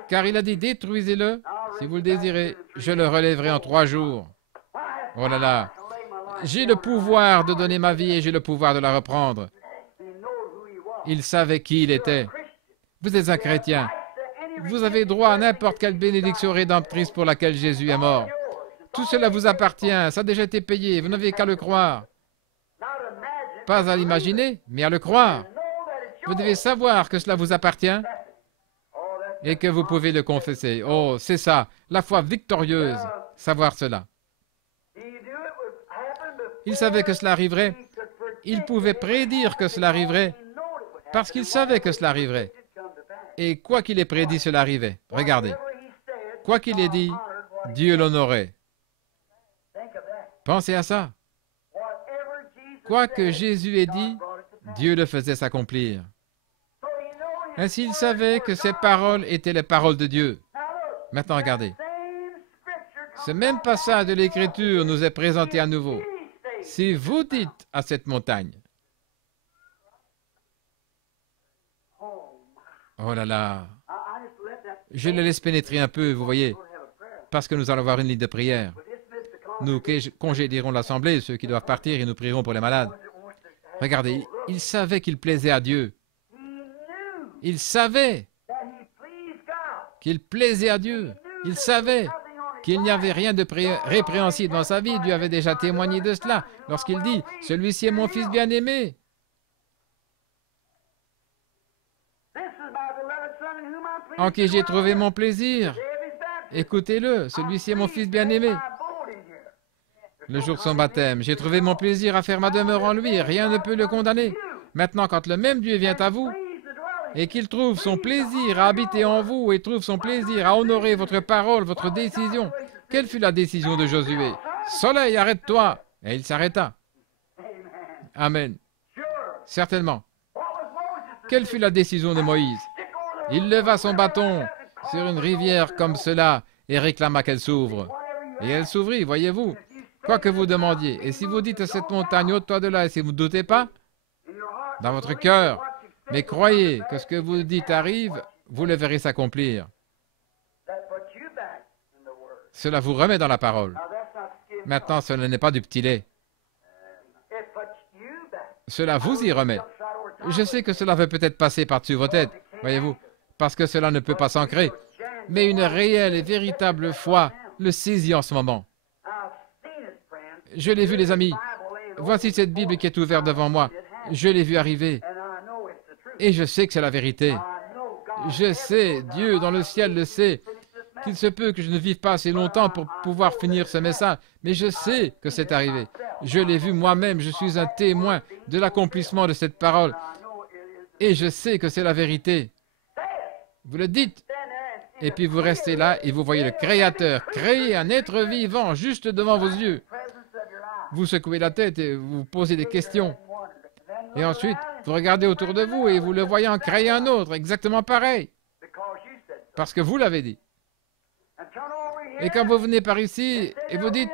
Car il a dit, détruisez-le, si vous le désirez, je le relèverai en 3 jours. Oh là là, j'ai le pouvoir de donner ma vie et j'ai le pouvoir de la reprendre. Il savait qui il était. Vous êtes un chrétien. Vous avez droit à n'importe quelle bénédiction rédemptrice pour laquelle Jésus est mort. Tout cela vous appartient, ça a déjà été payé, vous n'avez qu'à le croire. Pas à l'imaginer, mais à le croire. Vous devez savoir que cela vous appartient et que vous pouvez le confesser. Oh, c'est ça, la foi victorieuse, savoir cela. Il savait que cela arriverait. Il pouvait prédire que cela arriverait parce qu'il savait que cela arriverait. Et quoi qu'il ait prédit, cela arrivait. Regardez. Quoi qu'il ait dit, Dieu l'honorait. Pensez à ça. Quoi que Jésus ait dit, Dieu le faisait s'accomplir. Ainsi, il savait que ces paroles étaient les paroles de Dieu. Maintenant, regardez. Ce même passage de l'Écriture nous est présenté à nouveau. Si vous dites à cette montagne, oh là là, je le laisse pénétrer un peu, vous voyez, parce que nous allons avoir une ligne de prière. Nous congédierons l'assemblée, ceux qui doivent partir, et nous prierons pour les malades. Regardez, il savait qu'il plaisait à Dieu. Il savait qu'il plaisait à Dieu. Il savait qu'il n'y avait rien de répréhensible dans sa vie. Dieu avait déjà témoigné de cela lorsqu'il dit « Celui-ci est mon fils bien-aimé ». En qui j'ai trouvé mon plaisir. Écoutez-le, celui-ci est mon fils bien-aimé. Le jour de son baptême, j'ai trouvé mon plaisir à faire ma demeure en lui, et rien ne peut le condamner. Maintenant, quand le même Dieu vient à vous, et qu'il trouve son plaisir à habiter en vous, et trouve son plaisir à honorer votre parole, votre décision, quelle fut la décision de Josué? Soleil, arrête-toi! Et il s'arrêta. Amen. Certainement. Quelle fut la décision de Moïse? Il leva son bâton sur une rivière comme cela et réclama qu'elle s'ouvre. Et elle s'ouvrit, voyez-vous, quoi que vous demandiez. Et si vous dites à cette montagne, ôte-toi de là, et si vous ne doutez pas, dans votre cœur, mais croyez que ce que vous dites arrive, vous le verrez s'accomplir. Cela vous remet dans la parole. Maintenant, ce n'est pas du petit lait. Cela vous y remet. Je sais que cela veut peut-être passer par-dessus vos têtes, voyez-vous, parce que cela ne peut pas s'ancrer. Mais une réelle et véritable foi le saisit en ce moment. Je l'ai vu, les amis. Voici cette Bible qui est ouverte devant moi. Je l'ai vu arriver. Et je sais que c'est la vérité. Je sais, Dieu dans le ciel le sait, qu'il se peut que je ne vive pas assez longtemps pour pouvoir finir ce message. Mais je sais que c'est arrivé. Je l'ai vu moi-même. Je suis un témoin de l'accomplissement de cette parole. Et je sais que c'est la vérité. Vous le dites. Et puis vous restez là et vous voyez le Créateur créer un être vivant juste devant vos yeux. Vous secouez la tête et vous posez des questions. Et ensuite, vous regardez autour de vous et vous le voyez en créer un autre, exactement pareil. Parce que vous l'avez dit. Et quand vous venez par ici et vous dites,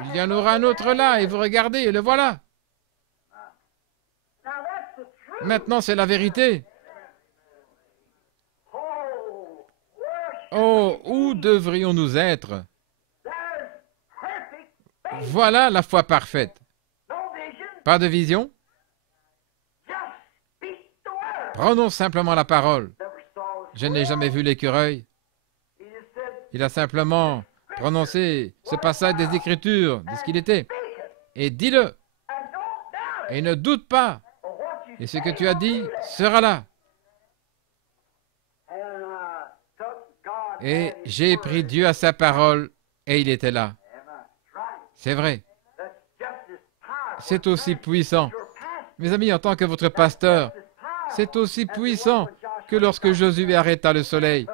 il y en aura un autre là, et vous regardez et le voilà. Maintenant, c'est la vérité. Oh, où devrions-nous être? Voilà la foi parfaite. Pas de vision. Prenons simplement la parole. Je n'ai jamais vu l'écureuil. Il a simplement prononcé ce passage des Écritures, de ce qu'il était. Et dis-le. Et ne doute pas. Et ce que tu as dit sera là. Et j'ai pris Dieu à sa parole et il était là. C'est vrai. C'est aussi puissant. Mes amis, en tant que votre pasteur, c'est aussi puissant que lorsque Josué arrêta le soleil.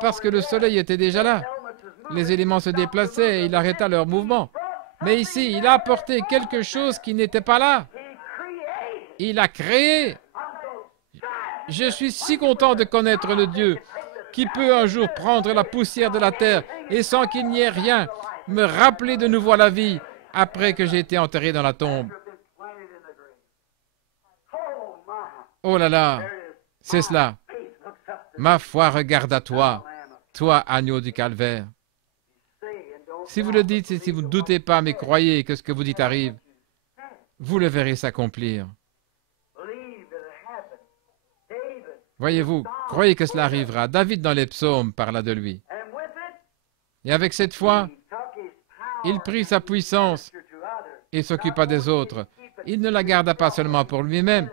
parce que le soleil était déjà là. Les éléments se déplaçaient et il arrêta leur mouvement. Mais ici, il a apporté quelque chose qui n'était pas là. Il a créé. Je suis si content de connaître le Dieu qui peut un jour prendre la poussière de la terre et sans qu'il n'y ait rien, me rappeler de nouveau à la vie après que j'ai été enterré dans la tombe. Oh là là, c'est cela. Ma foi regarde à toi, toi agneau du calvaire. Si vous le dites et si vous ne doutez pas, mais croyez que ce que vous dites arrive, vous le verrez s'accomplir. Voyez-vous, croyez que cela arrivera. David dans les psaumes parla de lui. Et avec cette foi, il prit sa puissance et s'occupa des autres. Il ne la garda pas seulement pour lui-même,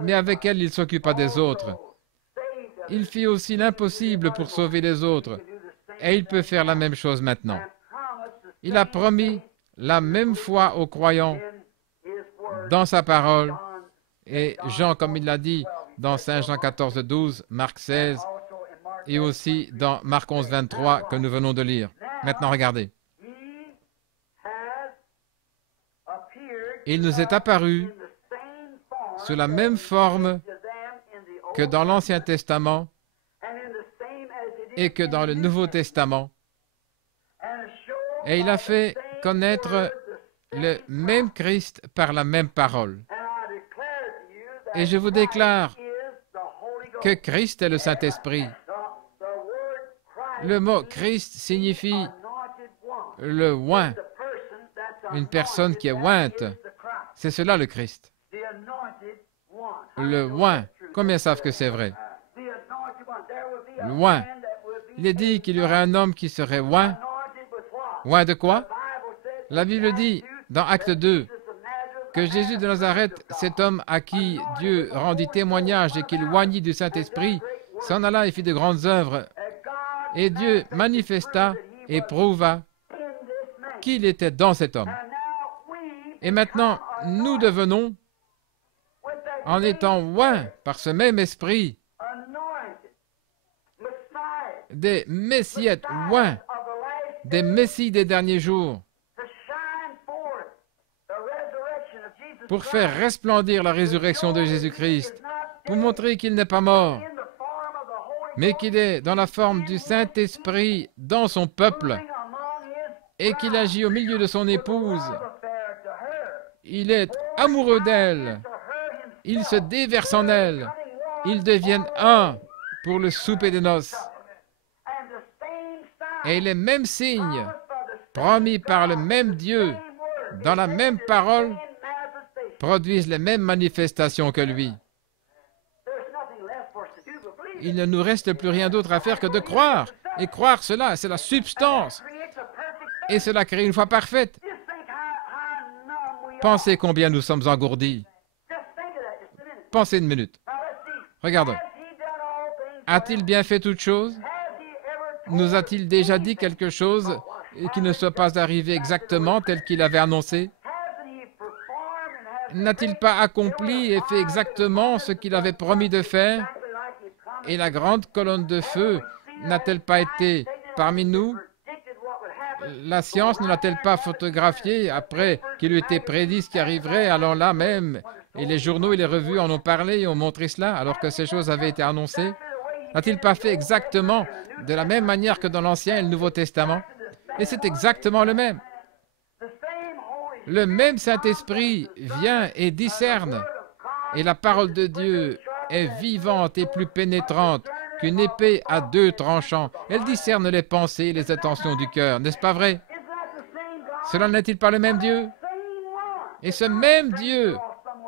mais avec elle, il s'occupa des autres. Il fit aussi l'impossible pour sauver les autres. Et il peut faire la même chose maintenant. Il a promis la même foi aux croyants dans sa parole. Et Jean, comme il l'a dit, dans Saint Jean 14, 12, Marc 16, et aussi dans Marc 11, 23, que nous venons de lire. Maintenant, regardez. Il nous est apparu sous la même forme que dans l'Ancien Testament et que dans le Nouveau Testament. Et il a fait connaître le même Christ par la même parole. Et je vous déclare que Christ est le Saint-Esprit. Le mot Christ signifie le oint, une personne qui est ointe. C'est cela le Christ. Le oint. Combien savent que c'est vrai? Le oint. Il est dit qu'il y aurait un homme qui serait oint. Oint de quoi? La Bible dit, dans Acte 2, que Jésus de Nazareth, cet homme à qui Dieu rendit témoignage et qu'il oignit du Saint-Esprit, s'en alla et fit de grandes œuvres. Et Dieu manifesta et prouva qu'il était dans cet homme. Et maintenant, nous devenons, en étant oints par ce même esprit, des messiettes oints, des messies des derniers jours, pour faire resplendir la résurrection de Jésus-Christ, pour montrer qu'il n'est pas mort, mais qu'il est dans la forme du Saint-Esprit dans son peuple, et qu'il agit au milieu de son épouse. Il est amoureux d'elle. Il se déverse en elle. Ils deviennent un pour le souper des noces. Et les mêmes signes, promis par le même Dieu, dans la même parole, produisent les mêmes manifestations que lui. Il ne nous reste plus rien d'autre à faire que de croire. Et croire cela, c'est la substance. Et cela crée une foi parfaite. Pensez combien nous sommes engourdis. Pensez une minute. Regardons. A-t-il bien fait toute chose? Nous a-t-il déjà dit quelque chose qui ne soit pas arrivé exactement tel qu'il avait annoncé? N'a-t-il pas accompli et fait exactement ce qu'il avait promis de faire? Et la grande colonne de feu n'a-t-elle pas été parmi nous? La science ne l'a-t-elle pas photographié après qu'il eût été prédit ce qui arriverait, alors là même, et les journaux et les revues en ont parlé et ont montré cela, alors que ces choses avaient été annoncées? N'a-t-il pas fait exactement de la même manière que dans l'Ancien et le Nouveau Testament? Et c'est exactement le même. Le même Saint-Esprit vient et discerne, et la parole de Dieu est vivante et plus pénétrante qu'une épée à deux tranchants. Elle discerne les pensées et les intentions du cœur, n'est-ce pas vrai? Cela n'est-il pas le même Dieu? Et ce même Dieu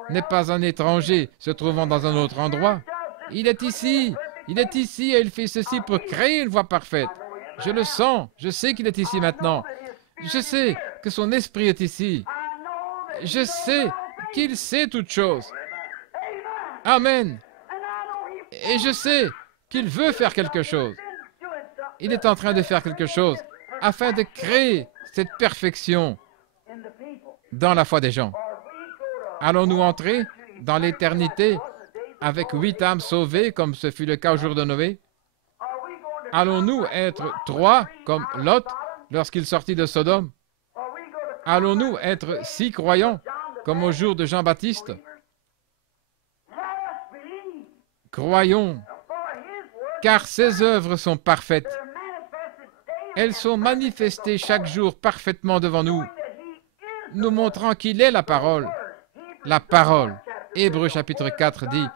n'est pas un étranger se trouvant dans un autre endroit. Il est ici et il fait ceci pour créer une voie parfaite. Je le sens, je sais qu'il est ici maintenant. Je sais que son esprit est ici. Je sais qu'il sait toutes choses. Amen. Et je sais qu'il veut faire quelque chose. Il est en train de faire quelque chose afin de créer cette perfection dans la foi des gens. Allons-nous entrer dans l'éternité avec 8 âmes sauvées, comme ce fut le cas au jour de Noé? Allons-nous être 3 comme Lot lorsqu'il sortit de Sodome? Allons-nous être 6 croyants comme au jour de Jean-Baptiste? Croyons, car ses œuvres sont parfaites. Elles sont manifestées chaque jour parfaitement devant nous, nous montrant qu'il est la parole. La parole. Hébreux chapitre 4 dit,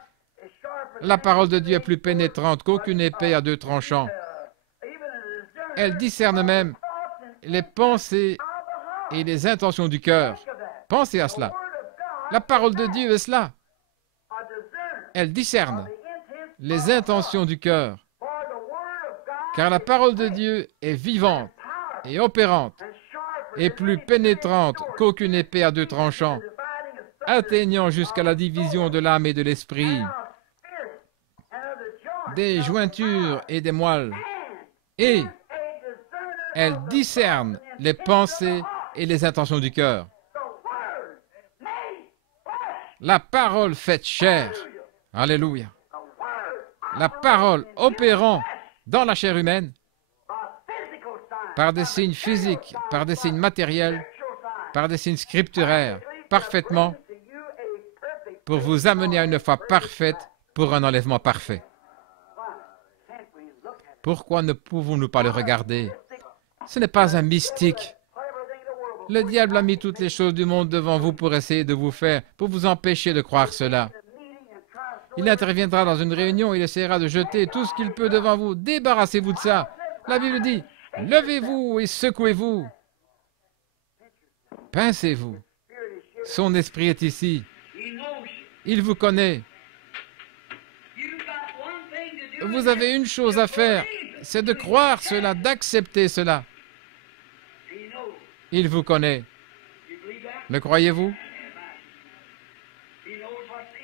la parole de Dieu est plus pénétrante qu'aucune épée à 2 tranchants. Elle discerne même les pensées et les intentions du cœur. Pensez à cela. La parole de Dieu est cela. Elle discerne les intentions du cœur. Car la parole de Dieu est vivante et opérante et plus pénétrante qu'aucune épée à 2 tranchants, atteignant jusqu'à la division de l'âme et de l'esprit, des jointures et des moelles, et elle discerne les pensées et les intentions du cœur. La parole faite chair, alléluia, la parole opérant dans la chair humaine, par des signes physiques, par des signes matériels, par des signes scripturaires, parfaitement, pour vous amener à une foi parfaite, pour un enlèvement parfait. Pourquoi ne pouvons-nous pas le regarder? Ce n'est pas un mystique. Le diable a mis toutes les choses du monde devant vous pour essayer de vous faire, pour vous empêcher de croire cela. Il interviendra dans une réunion, il essaiera de jeter tout ce qu'il peut devant vous. Débarrassez-vous de ça. La Bible dit, levez-vous et secouez-vous. Pincez-vous. Son esprit est ici. Il vous connaît. Vous avez une chose à faire, c'est de croire cela, d'accepter cela. Il vous connaît. Le croyez-vous?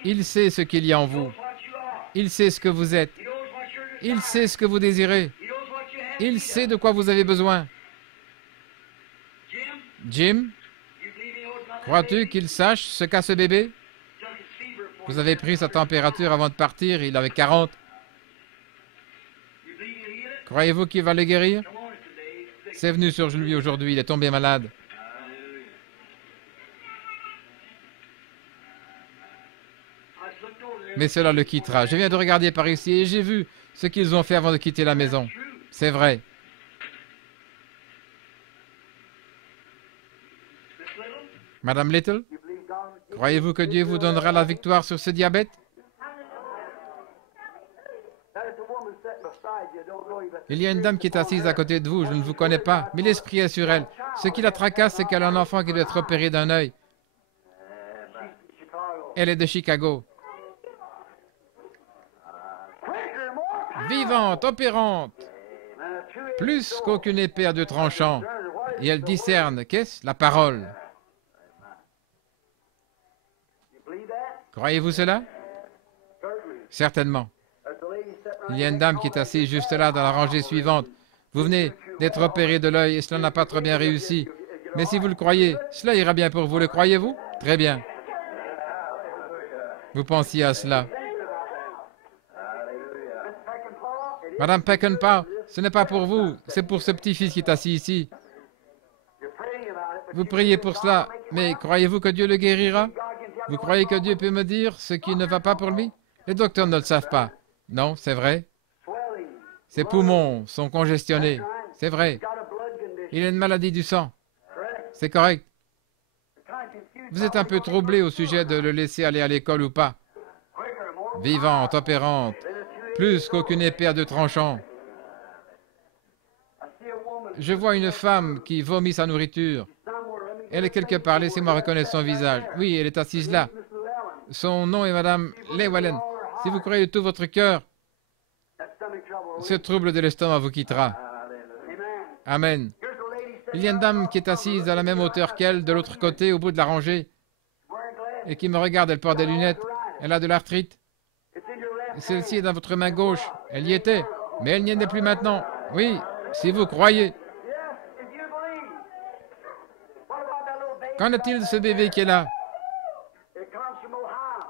Il sait ce qu'il y a en vous. Il sait ce que vous êtes. Il sait ce que vous désirez. Il sait de quoi vous avez besoin. Jim, crois-tu qu'il sache ce qu'a ce bébé? Vous avez pris sa température avant de partir, il avait 40. Croyez-vous qu'il va le guérir? C'est venu sur lui aujourd'hui, il est tombé malade. Mais cela le quittera. Je viens de regarder par ici et j'ai vu ce qu'ils ont fait avant de quitter la maison. C'est vrai. Madame Little, croyez-vous que Dieu vous donnera la victoire sur ce diabète? Il y a une dame qui est assise à côté de vous, je ne vous connais pas, mais l'esprit est sur elle. Ce qui la tracasse, c'est qu'elle a un enfant qui doit être opéré d'un œil. Elle est de Chicago. Vivante, opérante, plus qu'aucune épée à 2 tranchants. Et elle discerne, qu'est-ce? La parole. Croyez-vous cela? Certainement. Il y a une dame qui est assise juste là, dans la rangée suivante. Vous venez d'être opéré de l'œil et cela n'a pas très bien réussi. Mais si vous le croyez, cela ira bien pour vous. Le croyez-vous? Très bien. Vous pensiez à cela. Madame Peckinpah, ce n'est pas pour vous, c'est pour ce petit-fils qui est assis ici. Vous priez pour cela, mais croyez-vous que Dieu le guérira? Vous croyez que Dieu peut me dire ce qui ne va pas pour lui? Les docteurs ne le savent pas. Non, c'est vrai. Ses poumons sont congestionnés. C'est vrai. Il a une maladie du sang. C'est correct. Vous êtes un peu troublé au sujet de le laisser aller à l'école ou pas. Vivante, opérante, plus qu'aucune épée à 2 tranchants. Je vois une femme qui vomit sa nourriture. Elle est quelque part, laissez-moi reconnaître son visage. Oui, elle est assise là. Son nom est Madame Llewellyn. Si vous croyez de tout votre cœur, ce trouble de l'estomac vous quittera. Amen. Il y a une dame qui est assise à la même hauteur qu'elle, de l'autre côté, au bout de la rangée, et qui me regarde, elle porte des lunettes. Elle a de l'arthrite. Celle-ci est dans votre main gauche. Elle y était, mais elle n'y en est plus maintenant. Oui, si vous croyez. Qu'en est-il de ce bébé qui est là?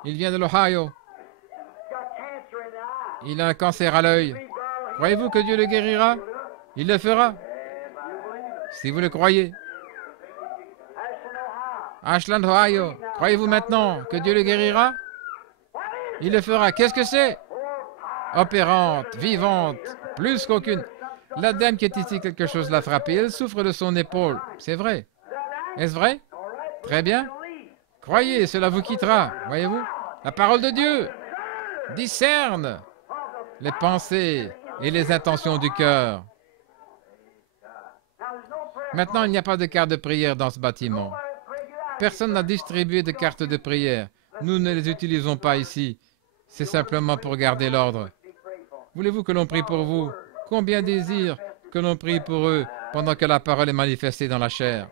Il vient de l'Ohio. Il a un cancer à l'œil. Croyez-vous que Dieu le guérira? Il le fera, si vous le croyez. Ashland, Ohio, croyez-vous maintenant que Dieu le guérira? Il le fera. Qu'est-ce que c'est? Opérante, vivante, plus qu'aucune. La dame qui est ici, quelque chose l'a frappée. Elle souffre de son épaule. C'est vrai. Est-ce vrai? Très bien. Croyez, cela vous quittera. Voyez-vous? La parole de Dieu discerne les pensées et les intentions du cœur. Maintenant, il n'y a pas de carte de prière dans ce bâtiment. Personne n'a distribué de cartes de prière. Nous ne les utilisons pas ici. C'est simplement pour garder l'ordre. Voulez-vous que l'on prie pour vous? Combien désirent que l'on prie pour eux pendant que la parole est manifestée dans la chair?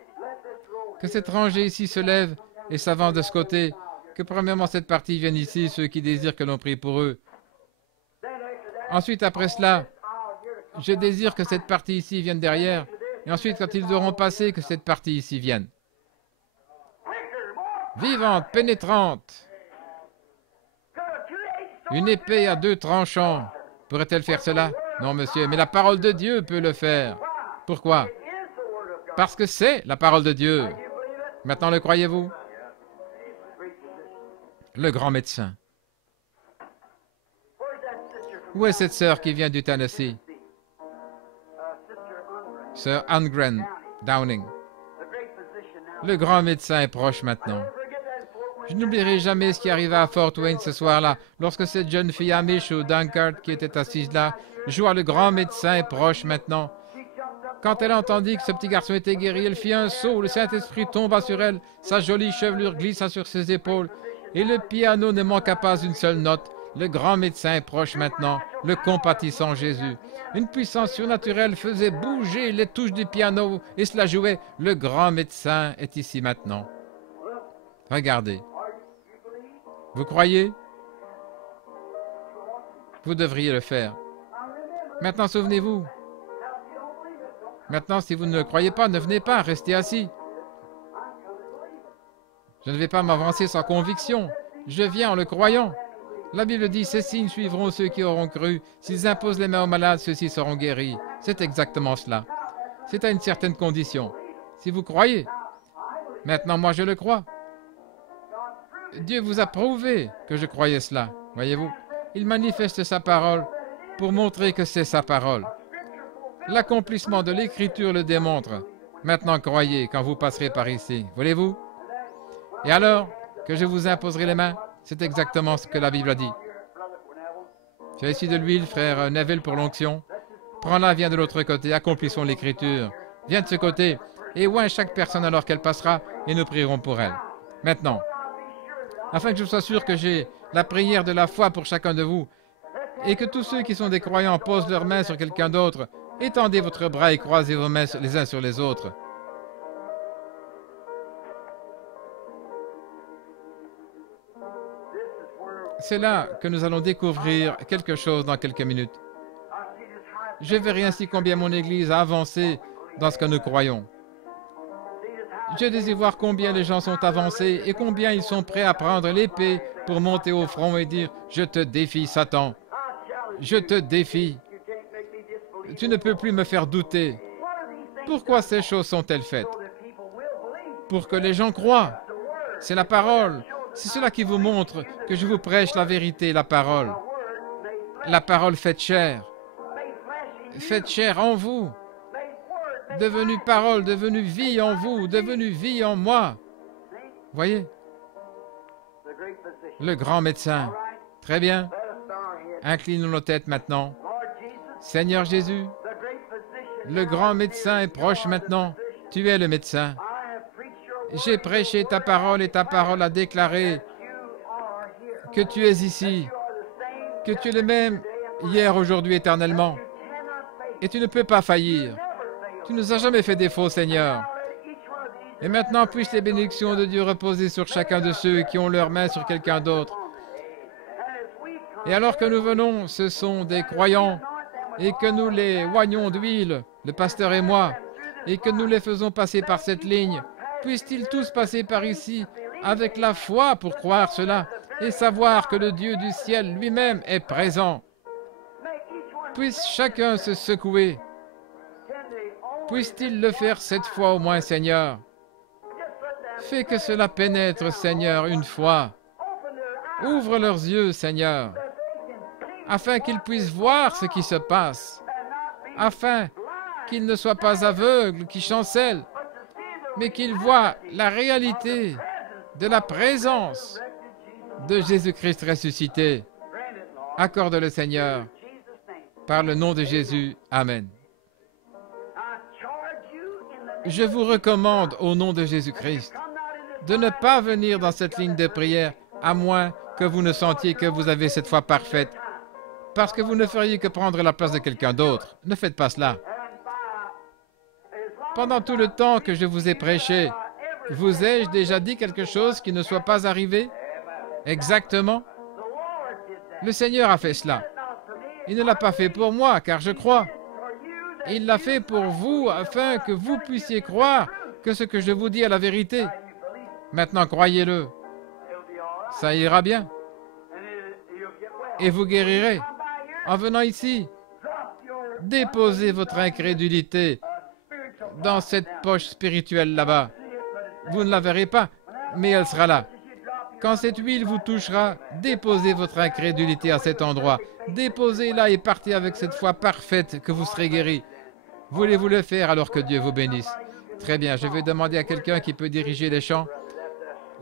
Que cette rangée ici se lève et s'avance de ce côté. Que premièrement cette partie vienne ici, ceux qui désirent que l'on prie pour eux. Ensuite, après cela, je désire que cette partie ici vienne derrière. Et ensuite, quand ils auront passé, que cette partie ici vienne. Vivante, pénétrante. Une épée à 2 tranchants. Pourrait-elle faire cela? Non, monsieur, mais la parole de Dieu peut le faire. Pourquoi? Parce que c'est la parole de Dieu. Maintenant, le croyez-vous? Le grand médecin. Où est cette sœur qui vient du Tennessee? Sœur Angren Downing. Le grand médecin est proche maintenant. Je n'oublierai jamais ce qui arriva à Fort Wayne ce soir-là, lorsque cette jeune fille Amish ou Dunkard qui était assise là, joua le grand médecin est proche maintenant. Quand elle entendit que ce petit garçon était guéri, elle fit un saut, le Saint-Esprit tomba sur elle, sa jolie chevelure glissa sur ses épaules, et le piano ne manqua pas une seule note. Le grand médecin est proche maintenant, le compatissant Jésus. Une puissance surnaturelle faisait bouger les touches du piano et cela jouait. Le grand médecin est ici maintenant. Regardez. Vous croyez? Vous devriez le faire. Maintenant, souvenez-vous. Maintenant, si vous ne le croyez pas, ne venez pas, restez assis. Je ne vais pas m'avancer sans conviction. Je viens en le croyant. La Bible dit, ces signes suivront ceux qui auront cru. S'ils imposent les mains aux malades, ceux-ci seront guéris. C'est exactement cela. C'est à une certaine condition. Si vous croyez. Maintenant, moi, je le crois. Dieu vous a prouvé que je croyais cela, voyez-vous. Il manifeste sa parole pour montrer que c'est sa parole. L'accomplissement de l'Écriture le démontre. Maintenant, croyez quand vous passerez par ici, voulez-vous? Et alors, que je vous imposerai les mains, c'est exactement ce que la Bible a dit. Tu as ici de l'huile, frère Neville, pour l'onction. Prends-la, viens de l'autre côté, accomplissons l'Écriture. Viens de ce côté, et oins chaque personne alors qu'elle passera, et nous prierons pour elle. Maintenant, afin que je sois sûr que j'ai la prière de la foi pour chacun de vous, et que tous ceux qui sont des croyants posent leurs mains sur quelqu'un d'autre, étendez votre bras et croisez vos mains les uns sur les autres. C'est là que nous allons découvrir quelque chose dans quelques minutes. Je verrai ainsi combien mon Église a avancé dans ce que nous croyons. Je désire voir combien les gens sont avancés et combien ils sont prêts à prendre l'épée pour monter au front et dire « Je te défie, Satan. Je te défie. Tu ne peux plus me faire douter. » Pourquoi ces choses sont-elles faites? Pour que les gens croient. C'est la parole. C'est cela qui vous montre que je vous prêche la vérité, la parole. La parole faite chair. Faite chair en vous. Devenue parole, devenue vie en vous, devenue vie en moi. Voyez? Le grand médecin. Très bien. Inclinons nos têtes maintenant. Seigneur Jésus, le grand médecin est proche maintenant. Tu es le médecin. J'ai prêché ta parole et ta parole a déclaré que tu es ici, que tu es le même hier, aujourd'hui, éternellement. Et tu ne peux pas faillir. Tu ne nous as jamais fait défaut, Seigneur. Et maintenant, puissent les bénédictions de Dieu reposer sur chacun de ceux qui ont leurs mains sur quelqu'un d'autre. Et alors que nous venons, ce sont des croyants, et que nous les oignons d'huile, le pasteur et moi, et que nous les faisons passer par cette ligne, puissent-ils tous passer par ici avec la foi pour croire cela et savoir que le Dieu du ciel lui-même est présent. Puisse chacun se secouer. Puisse-t-il le faire cette fois au moins, Seigneur? Fais que cela pénètre, Seigneur, une fois. Ouvre leurs yeux, Seigneur, afin qu'ils puissent voir ce qui se passe, afin qu'ils ne soient pas aveugles, qui chancellent, mais qu'ils voient la réalité de la présence de Jésus-Christ ressuscité. Accorde-le, Seigneur, par le nom de Jésus. Amen. Je vous recommande, au nom de Jésus-Christ, de ne pas venir dans cette ligne de prière, à moins que vous ne sentiez que vous avez cette foi parfaite, parce que vous ne feriez que prendre la place de quelqu'un d'autre. Ne faites pas cela. Pendant tout le temps que je vous ai prêché, vous ai-je déjà dit quelque chose qui ne soit pas arrivé? Exactement. Le Seigneur a fait cela. Il ne l'a pas fait pour moi, car je crois. Il l'a fait pour vous, afin que vous puissiez croire que ce que je vous dis est la vérité. Maintenant, croyez-le. Ça ira bien. Et vous guérirez. En venant ici, déposez votre incrédulité dans cette poche spirituelle là-bas. Vous ne la verrez pas, mais elle sera là. Quand cette huile vous touchera, déposez votre incrédulité à cet endroit. Déposez-la et partez avec cette foi parfaite que vous serez guéri. Voulez-vous le faire alors que Dieu vous bénisse? Très bien, je vais demander à quelqu'un qui peut diriger les chants.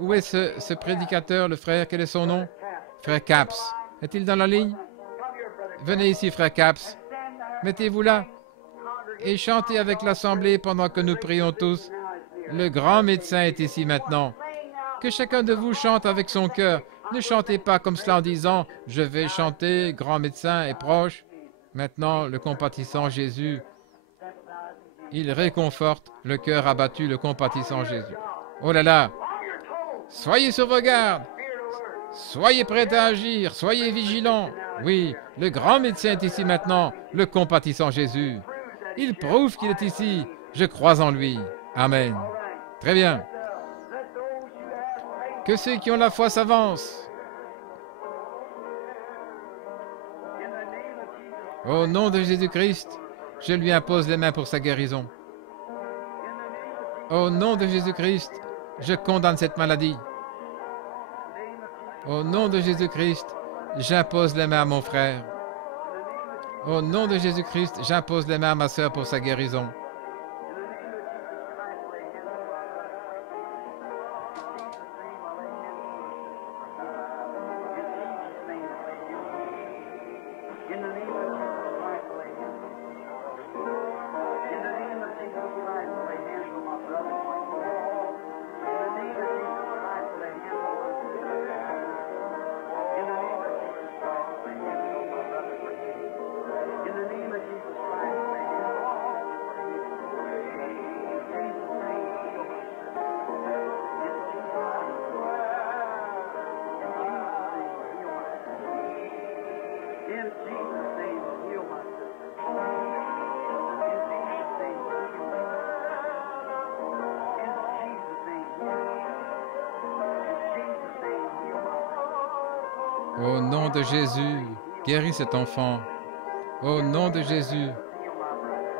Où est ce prédicateur, le frère? Quel est son nom? Frère Capps. Est-il dans la ligne? Venez ici, frère Capps. Mettez-vous là et chantez avec l'assemblée pendant que nous prions tous. Le grand médecin est ici maintenant. Que chacun de vous chante avec son cœur. Ne chantez pas comme cela en disant « Je vais chanter, grand médecin est proche ». Maintenant, le compatissant Jésus, il réconforte le cœur abattu, le compatissant Jésus. Oh là là! Soyez sur vos gardes! Soyez prêts à agir, soyez vigilants. Oui, le grand médecin est ici maintenant, le compatissant Jésus. Il prouve qu'il est ici. Je crois en lui. Amen. Très bien. Que ceux qui ont la foi s'avancent. Au nom de Jésus-Christ, je lui impose les mains pour sa guérison. Au nom de Jésus-Christ, je condamne cette maladie. Au nom de Jésus-Christ, j'impose les mains à mon frère. Au nom de Jésus-Christ, j'impose les mains à ma sœur pour sa guérison. Au nom de Jésus, guéris cet enfant. Au nom de Jésus,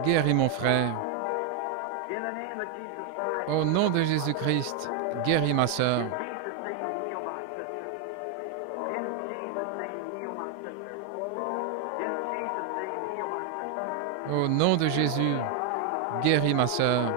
guéris mon frère. Au nom de Jésus-Christ, guéris ma sœur. Au nom de Jésus, guéris ma sœur.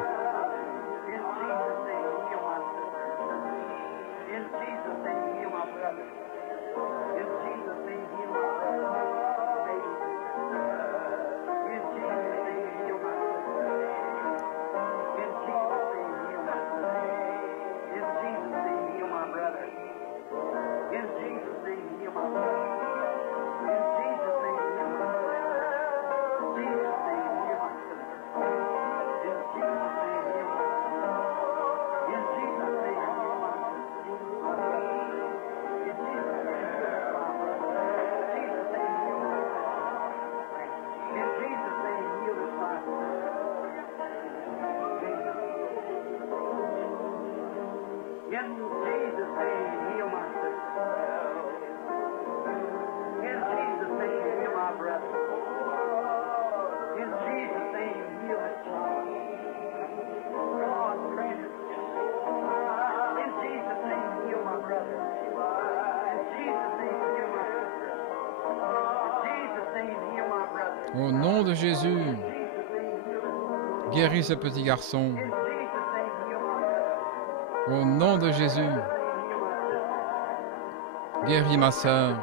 Au nom de Jésus, guéris ce petit garçon. Au nom de Jésus, guéris ma sœur.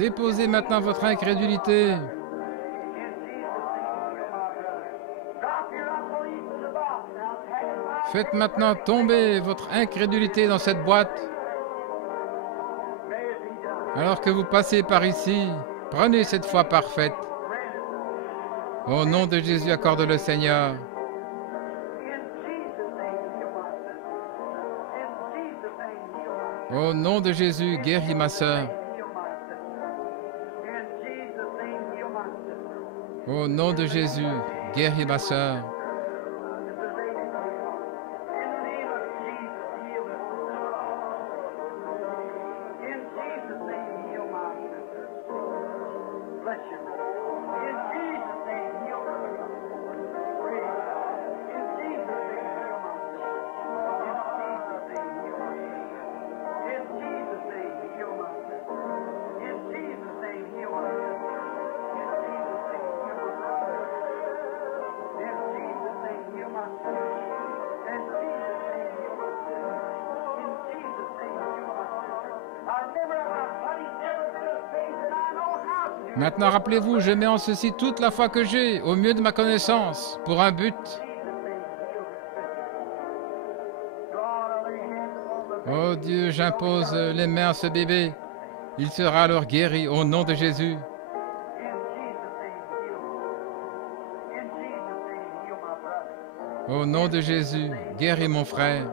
Déposez maintenant votre incrédulité. Faites maintenant tomber votre incrédulité dans cette boîte. Alors que vous passez par ici, prenez cette foi parfaite. Au nom de Jésus, accorde le Seigneur. Au nom de Jésus, guéris ma sœur. Au nom de Jésus, guéris ma sœur. Maintenant, rappelez-vous, je mets en ceci toute la foi que j'ai, au mieux de ma connaissance, pour un but. Oh Dieu, j'impose les mains à ce bébé. Il sera alors guéri au nom de Jésus. Au nom de Jésus, guéris mon frère.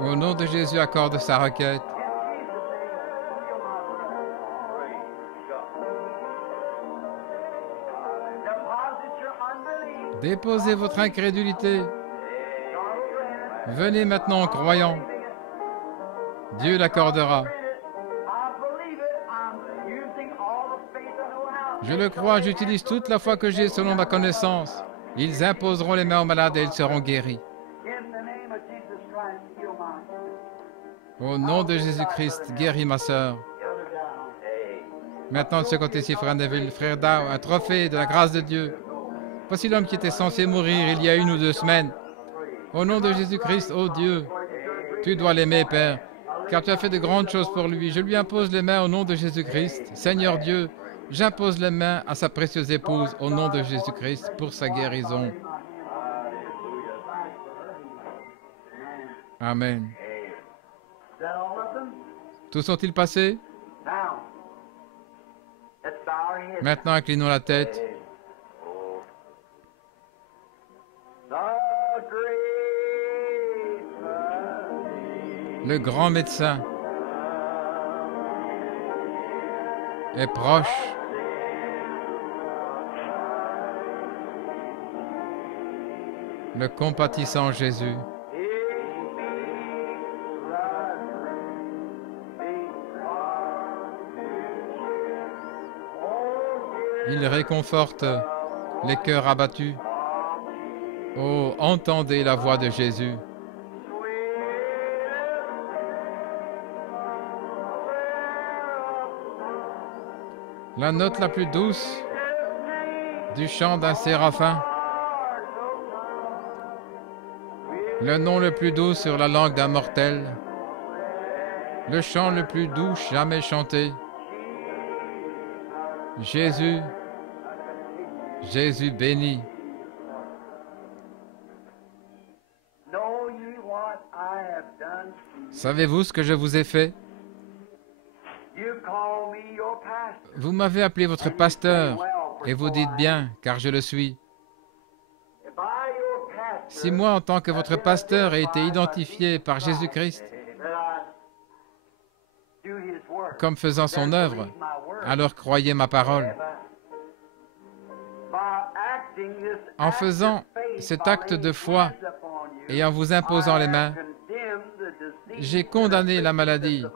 Au nom de Jésus, accorde sa requête. Déposez votre incrédulité. Venez maintenant en croyant. Dieu l'accordera. Je le crois, j'utilise toute la foi que j'ai selon ma connaissance. Ils imposeront les mains aux malades et ils seront guéris. Au nom de Jésus-Christ, guéris ma sœur. Maintenant, de ce côté-ci, frère Neville, frère Dow, un trophée de la grâce de Dieu. Voici l'homme qui était censé mourir il y a 1 ou 2 semaines. Au nom de Jésus-Christ, ô Dieu, tu dois l'aimer, Père, car tu as fait de grandes choses pour lui. Je lui impose les mains au nom de Jésus-Christ. Seigneur Dieu, j'impose les mains à sa précieuse épouse au nom de Jésus-Christ pour sa guérison. Amen. Tous sont-ils passés? Maintenant, inclinons la tête. Le grand médecin est proche. Le compatissant Jésus. Il réconforte les cœurs abattus. Oh, entendez la voix de Jésus. La note la plus douce du chant d'un séraphin. Le nom le plus doux sur la langue d'un mortel. Le chant le plus doux jamais chanté. Jésus, Jésus béni. Savez-vous ce que je vous ai fait? Vous m'avez appelé votre pasteur, et vous dites bien, car je le suis. Si moi, en tant que votre pasteur, ai été identifié par Jésus-Christ comme faisant son œuvre, alors croyez ma parole. En faisant cet acte de foi et en vous imposant les mains, j'ai condamné la maladie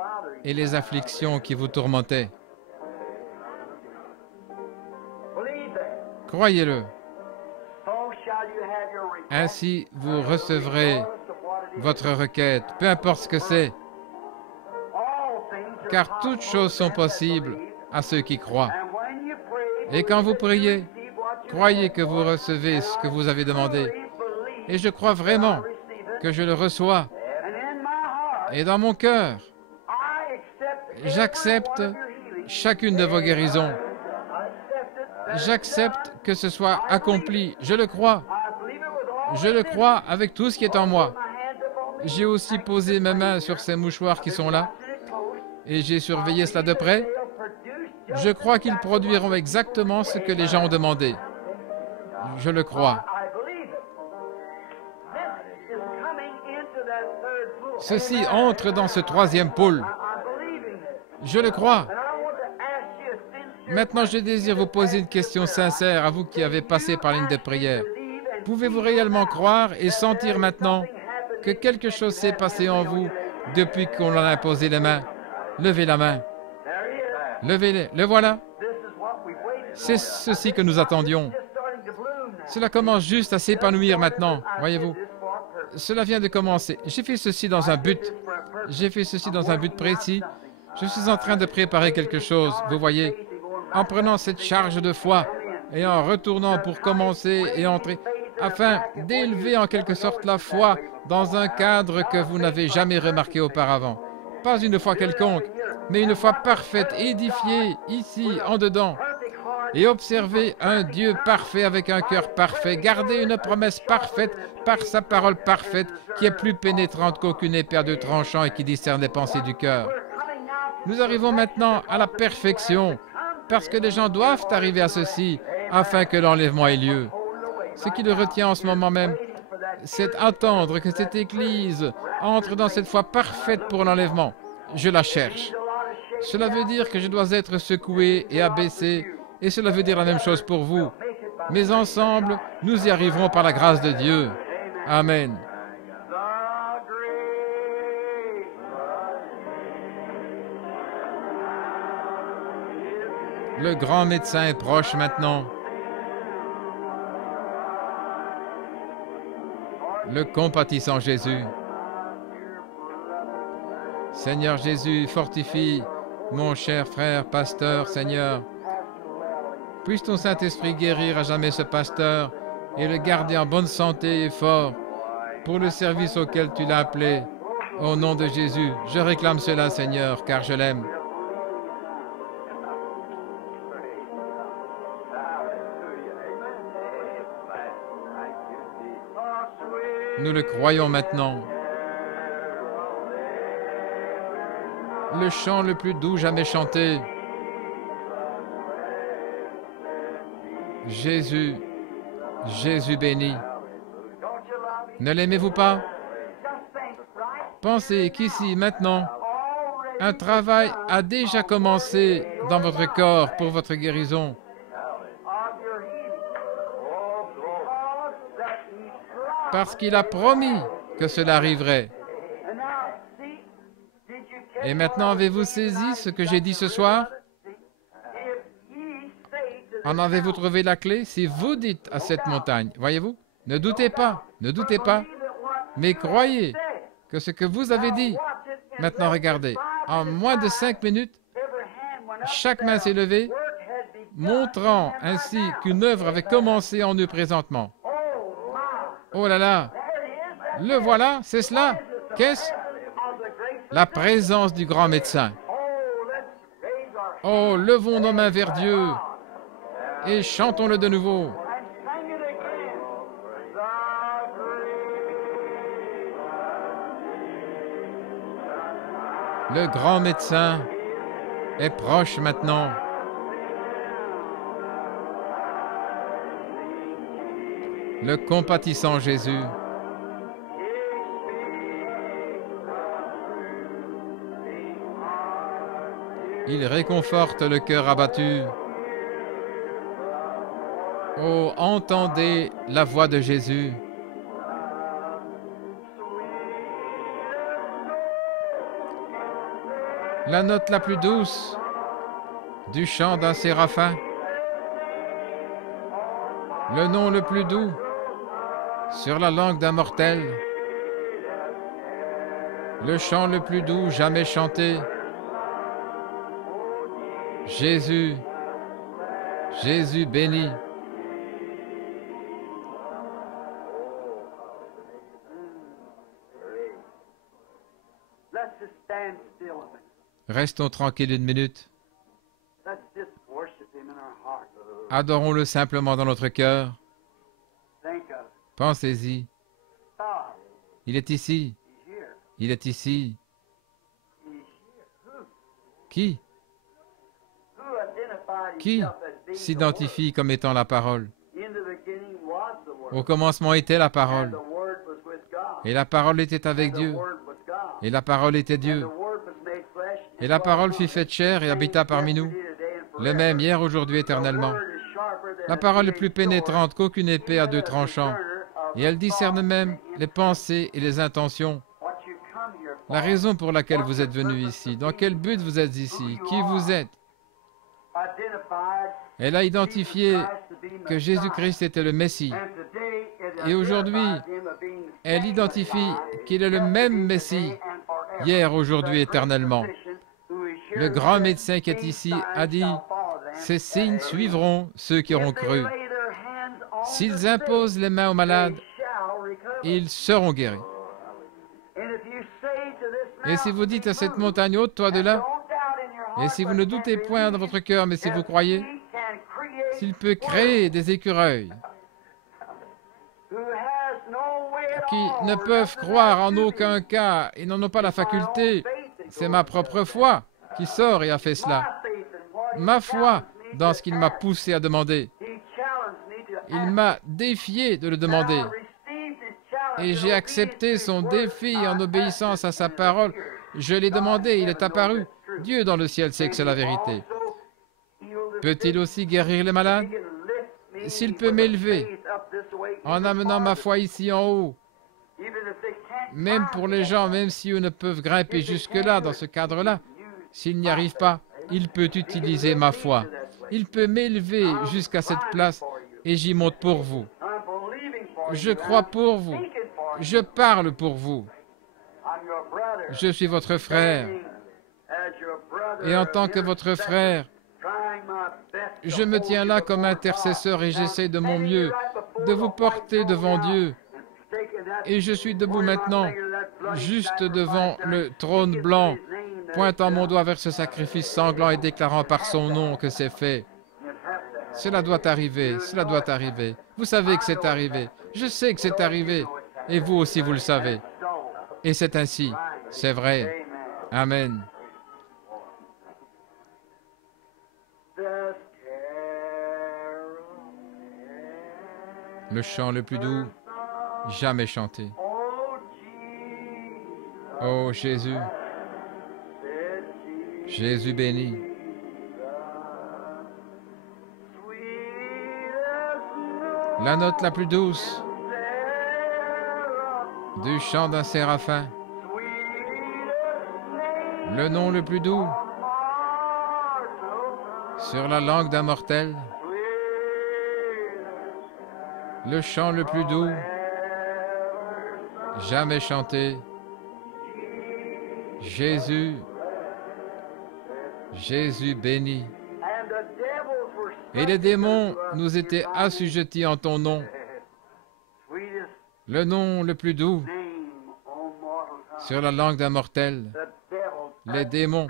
et les afflictions qui vous tourmentaient. Croyez-le. Ainsi, vous recevrez votre requête, peu importe ce que c'est, car toutes choses sont possibles à ceux qui croient. Et quand vous priez, croyez que vous recevez ce que vous avez demandé. Et je crois vraiment que je le reçois. Et dans mon cœur, j'accepte chacune de vos guérisons. J'accepte que ce soit accompli. Je le crois. Je le crois avec tout ce qui est en moi. J'ai aussi posé mes mains sur ces mouchoirs qui sont là et j'ai surveillé cela de près. Je crois qu'ils produiront exactement ce que les gens ont demandé. Je le crois. Ceci entre dans ce 3e pôle. Je le crois. Maintenant, je désire vous poser une question sincère à vous qui avez passé par la ligne de prière. Pouvez-vous réellement croire et sentir maintenant que quelque chose s'est passé en vous depuis qu'on en a imposé les mains? Levez la main. Levez-les. Le voilà. C'est ceci que nous attendions. Cela commence juste à s'épanouir maintenant, voyez-vous. Cela vient de commencer. J'ai fait ceci dans un but. J'ai fait ceci dans un but précis. Je suis en train de préparer quelque chose, vous voyez. En prenant cette charge de foi et en retournant pour commencer et entrer, afin d'élever en quelque sorte la foi dans un cadre que vous n'avez jamais remarqué auparavant. Pas une foi quelconque, mais une foi parfaite, édifiée ici, en dedans. Et observez un Dieu parfait avec un cœur parfait. Gardez une promesse parfaite par sa parole parfaite qui est plus pénétrante qu'aucune épée à deux tranchants et qui discerne les pensées du cœur. Nous arrivons maintenant à la perfection parce que les gens doivent arriver à ceci afin que l'enlèvement ait lieu. Ce qui le retient en ce moment même, c'est attendre que cette Église entre dans cette foi parfaite pour l'enlèvement. Je la cherche. Cela veut dire que je dois être secoué et abaissé, et cela veut dire la même chose pour vous. Mais ensemble, nous y arriverons par la grâce de Dieu. Amen. Le grand médecin est proche maintenant. Le compatissant Jésus. Seigneur Jésus, fortifie mon cher frère, pasteur, Seigneur. Puisse ton Saint-Esprit guérir à jamais ce pasteur et le garder en bonne santé et fort pour le service auquel tu l'as appelé. Au nom de Jésus, je réclame cela, Seigneur, car je l'aime. Nous le croyons maintenant. Le chant le plus doux jamais chanté. Jésus, Jésus béni. Ne l'aimez-vous pas? Pensez qu'ici, maintenant, un travail a déjà commencé dans votre corps pour votre guérison. Parce qu'il a promis que cela arriverait. Et maintenant, avez-vous saisi ce que j'ai dit ce soir? En avez-vous trouvé la clé? Si vous dites à cette montagne, voyez-vous, ne doutez pas, mais croyez que ce que vous avez dit, maintenant regardez, en moins de 5 minutes, chaque main s'est levée, montrant ainsi qu'une œuvre avait commencé en eux présentement. Oh là là, le voilà, c'est cela. Qu'est-ce? La présence du grand médecin. Oh, levons nos mains vers Dieu et chantons-le de nouveau. Le grand médecin est proche maintenant. Le compatissant Jésus. Il réconforte le cœur abattu. Oh, entendez la voix de Jésus. La note la plus douce du chant d'un séraphin. Le nom le plus doux sur la langue d'un mortel. Le chant le plus doux jamais chanté. Jésus, Jésus béni. Restons tranquilles une minute. Adorons-le simplement dans notre cœur. Pensez-y. Il est ici. Il est ici. Qui s'identifie comme étant la parole? Au commencement était la parole. Et la parole était avec Dieu. Et la parole était Dieu. Et la parole fut faite chair et habita parmi nous. Le même hier, aujourd'hui, éternellement. La parole est plus pénétrante qu'aucune épée à 2 tranchants. Et elle discerne même les pensées et les intentions. La raison pour laquelle vous êtes venu ici, dans quel but vous êtes ici, qui vous êtes. Elle a identifié que Jésus-Christ était le Messie. Et aujourd'hui, elle identifie qu'il est le même Messie, hier, aujourd'hui, éternellement. Le grand médecin qui est ici a dit, ces signes suivront ceux qui auront cru. S'ils imposent les mains aux malades, ils seront guéris. Et si vous dites à cette montagne, ôte-toi de là, et si vous ne doutez point dans votre cœur, mais si vous croyez, s'il peut créer des écureuils qui ne peuvent croire en aucun cas et n'en ont pas la faculté, c'est ma propre foi qui sort et a fait cela. Ma foi dans ce qu'il m'a poussé à demander. Il m'a défié de le demander. Et j'ai accepté son défi en obéissance à sa parole. Je l'ai demandé, il est apparu. Dieu dans le ciel sait que c'est la vérité. Peut-il aussi guérir les malades? S'il peut m'élever en amenant ma foi ici en haut, même pour les gens, même si eux ne peuvent grimper jusque-là, dans ce cadre-là, s'ils n'y arrivent pas, il peut utiliser ma foi. Il peut m'élever jusqu'à cette place et j'y monte pour vous. Je crois pour vous. Je parle pour vous. Je suis votre frère. Et en tant que votre frère, je me tiens là comme intercesseur et j'essaie de mon mieux de vous porter devant Dieu. Et je suis debout maintenant, juste devant le trône blanc, pointant mon doigt vers ce sacrifice sanglant et déclarant par son nom que c'est fait. Cela doit arriver, cela doit arriver. Vous savez que c'est arrivé. Je sais que c'est arrivé. Et vous aussi, vous le savez. Et c'est ainsi. C'est vrai. Amen. Le chant le plus doux jamais chanté. Oh Jésus, Jésus béni. La note la plus douce du chant d'un séraphin. Le nom le plus doux sur la langue d'un mortel. Le chant le plus doux jamais chanté. Jésus, Jésus béni. Et les démons nous étaient assujettis en ton nom. Le nom le plus doux sur la langue d'un mortel. Les démons,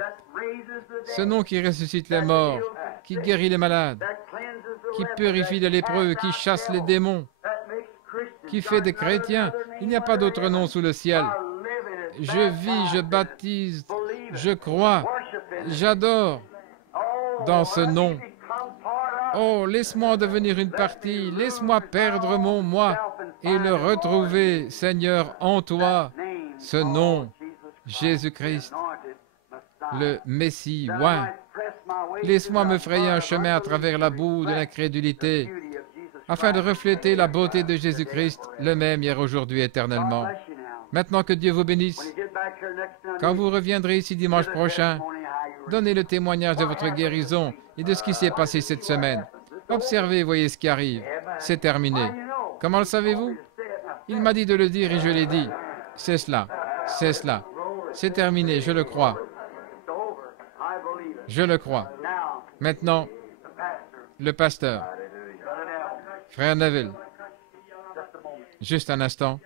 ce nom qui ressuscite les morts, qui guérit les malades, qui purifie les lépreux, qui chasse les démons, qui fait des chrétiens. Il n'y a pas d'autre nom sous le ciel. Je vis, je baptise, je crois, j'adore dans ce nom. Oh, laisse-moi en devenir une partie, laisse-moi perdre mon moi et le retrouver, Seigneur, en toi, ce nom, Jésus-Christ, le Messie oint. Laisse-moi me frayer un chemin à travers la boue de l'incrédulité, afin de refléter la beauté de Jésus-Christ, le même hier, aujourd'hui, éternellement. Maintenant que Dieu vous bénisse, quand vous reviendrez ici dimanche prochain, donnez le témoignage de votre guérison et de ce qui s'est passé cette semaine. Observez et voyez ce qui arrive. C'est terminé. Comment le savez-vous? Il m'a dit de le dire et je l'ai dit. C'est cela. C'est cela. C'est terminé, je le crois. Je le crois. Maintenant, le pasteur. Frère Neville. Juste un instant.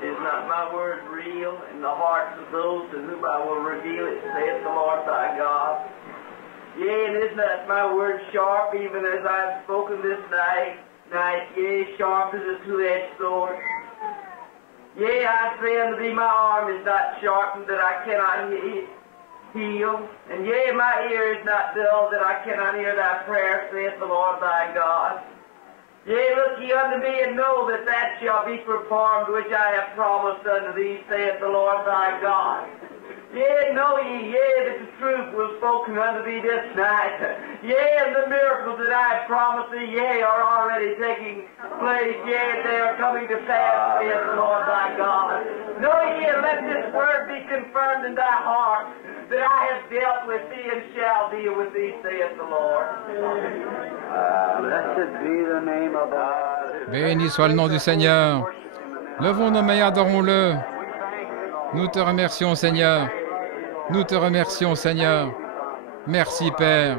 Is not my word real in the hearts of those to whom I will reveal it, saith the Lord thy God? Yea, and is not my word sharp, even as I have spoken this night, yea, sharp as a two-edged sword? Yea, I say unto thee, my arm is not sharpened that I cannot heal, and yea, my ear is not dull that I cannot hear thy prayer, saith the Lord thy God. Yea, look ye unto me, and know that that shall be performed which I have promised unto thee, saith the Lord thy God. Yea, know ye, yea, that the truth was spoken unto thee this night. Yea, and the miracles that I have promised thee, yea, are already taking place. Yea, they are coming to pass, saith the Lord thy God. Know ye, and let this word be confirmed in thy heart, that I have dealt with thee and shall deal with thee, saith the Lord. Blessed be the name of God. Béni soit le nom du Seigneur. Levons nos mains et adorons-le. Nous te remercions, Seigneur. Nous te remercions, Seigneur. Merci, Père.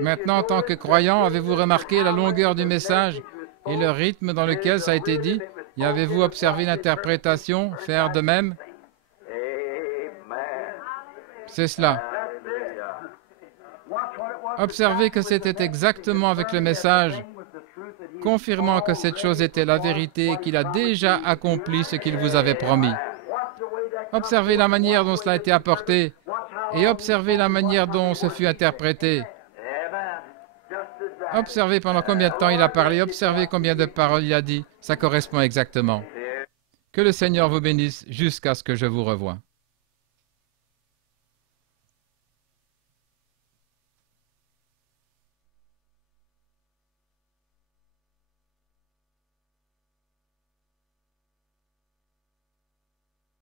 Maintenant, en tant que croyant, avez-vous remarqué la longueur du message et le rythme dans lequel ça a été dit? Et avez-vous observé l'interprétation, faire de même? C'est cela. Observez que c'était exactement avec le message, confirmant que cette chose était la vérité et qu'il a déjà accompli ce qu'il vous avait promis. Observez la manière dont cela a été apporté et observez la manière dont ce fut interprété. Observez pendant combien de temps il a parlé, observez combien de paroles il a dit. Ça correspond exactement. Que le Seigneur vous bénisse jusqu'à ce que je vous revoie.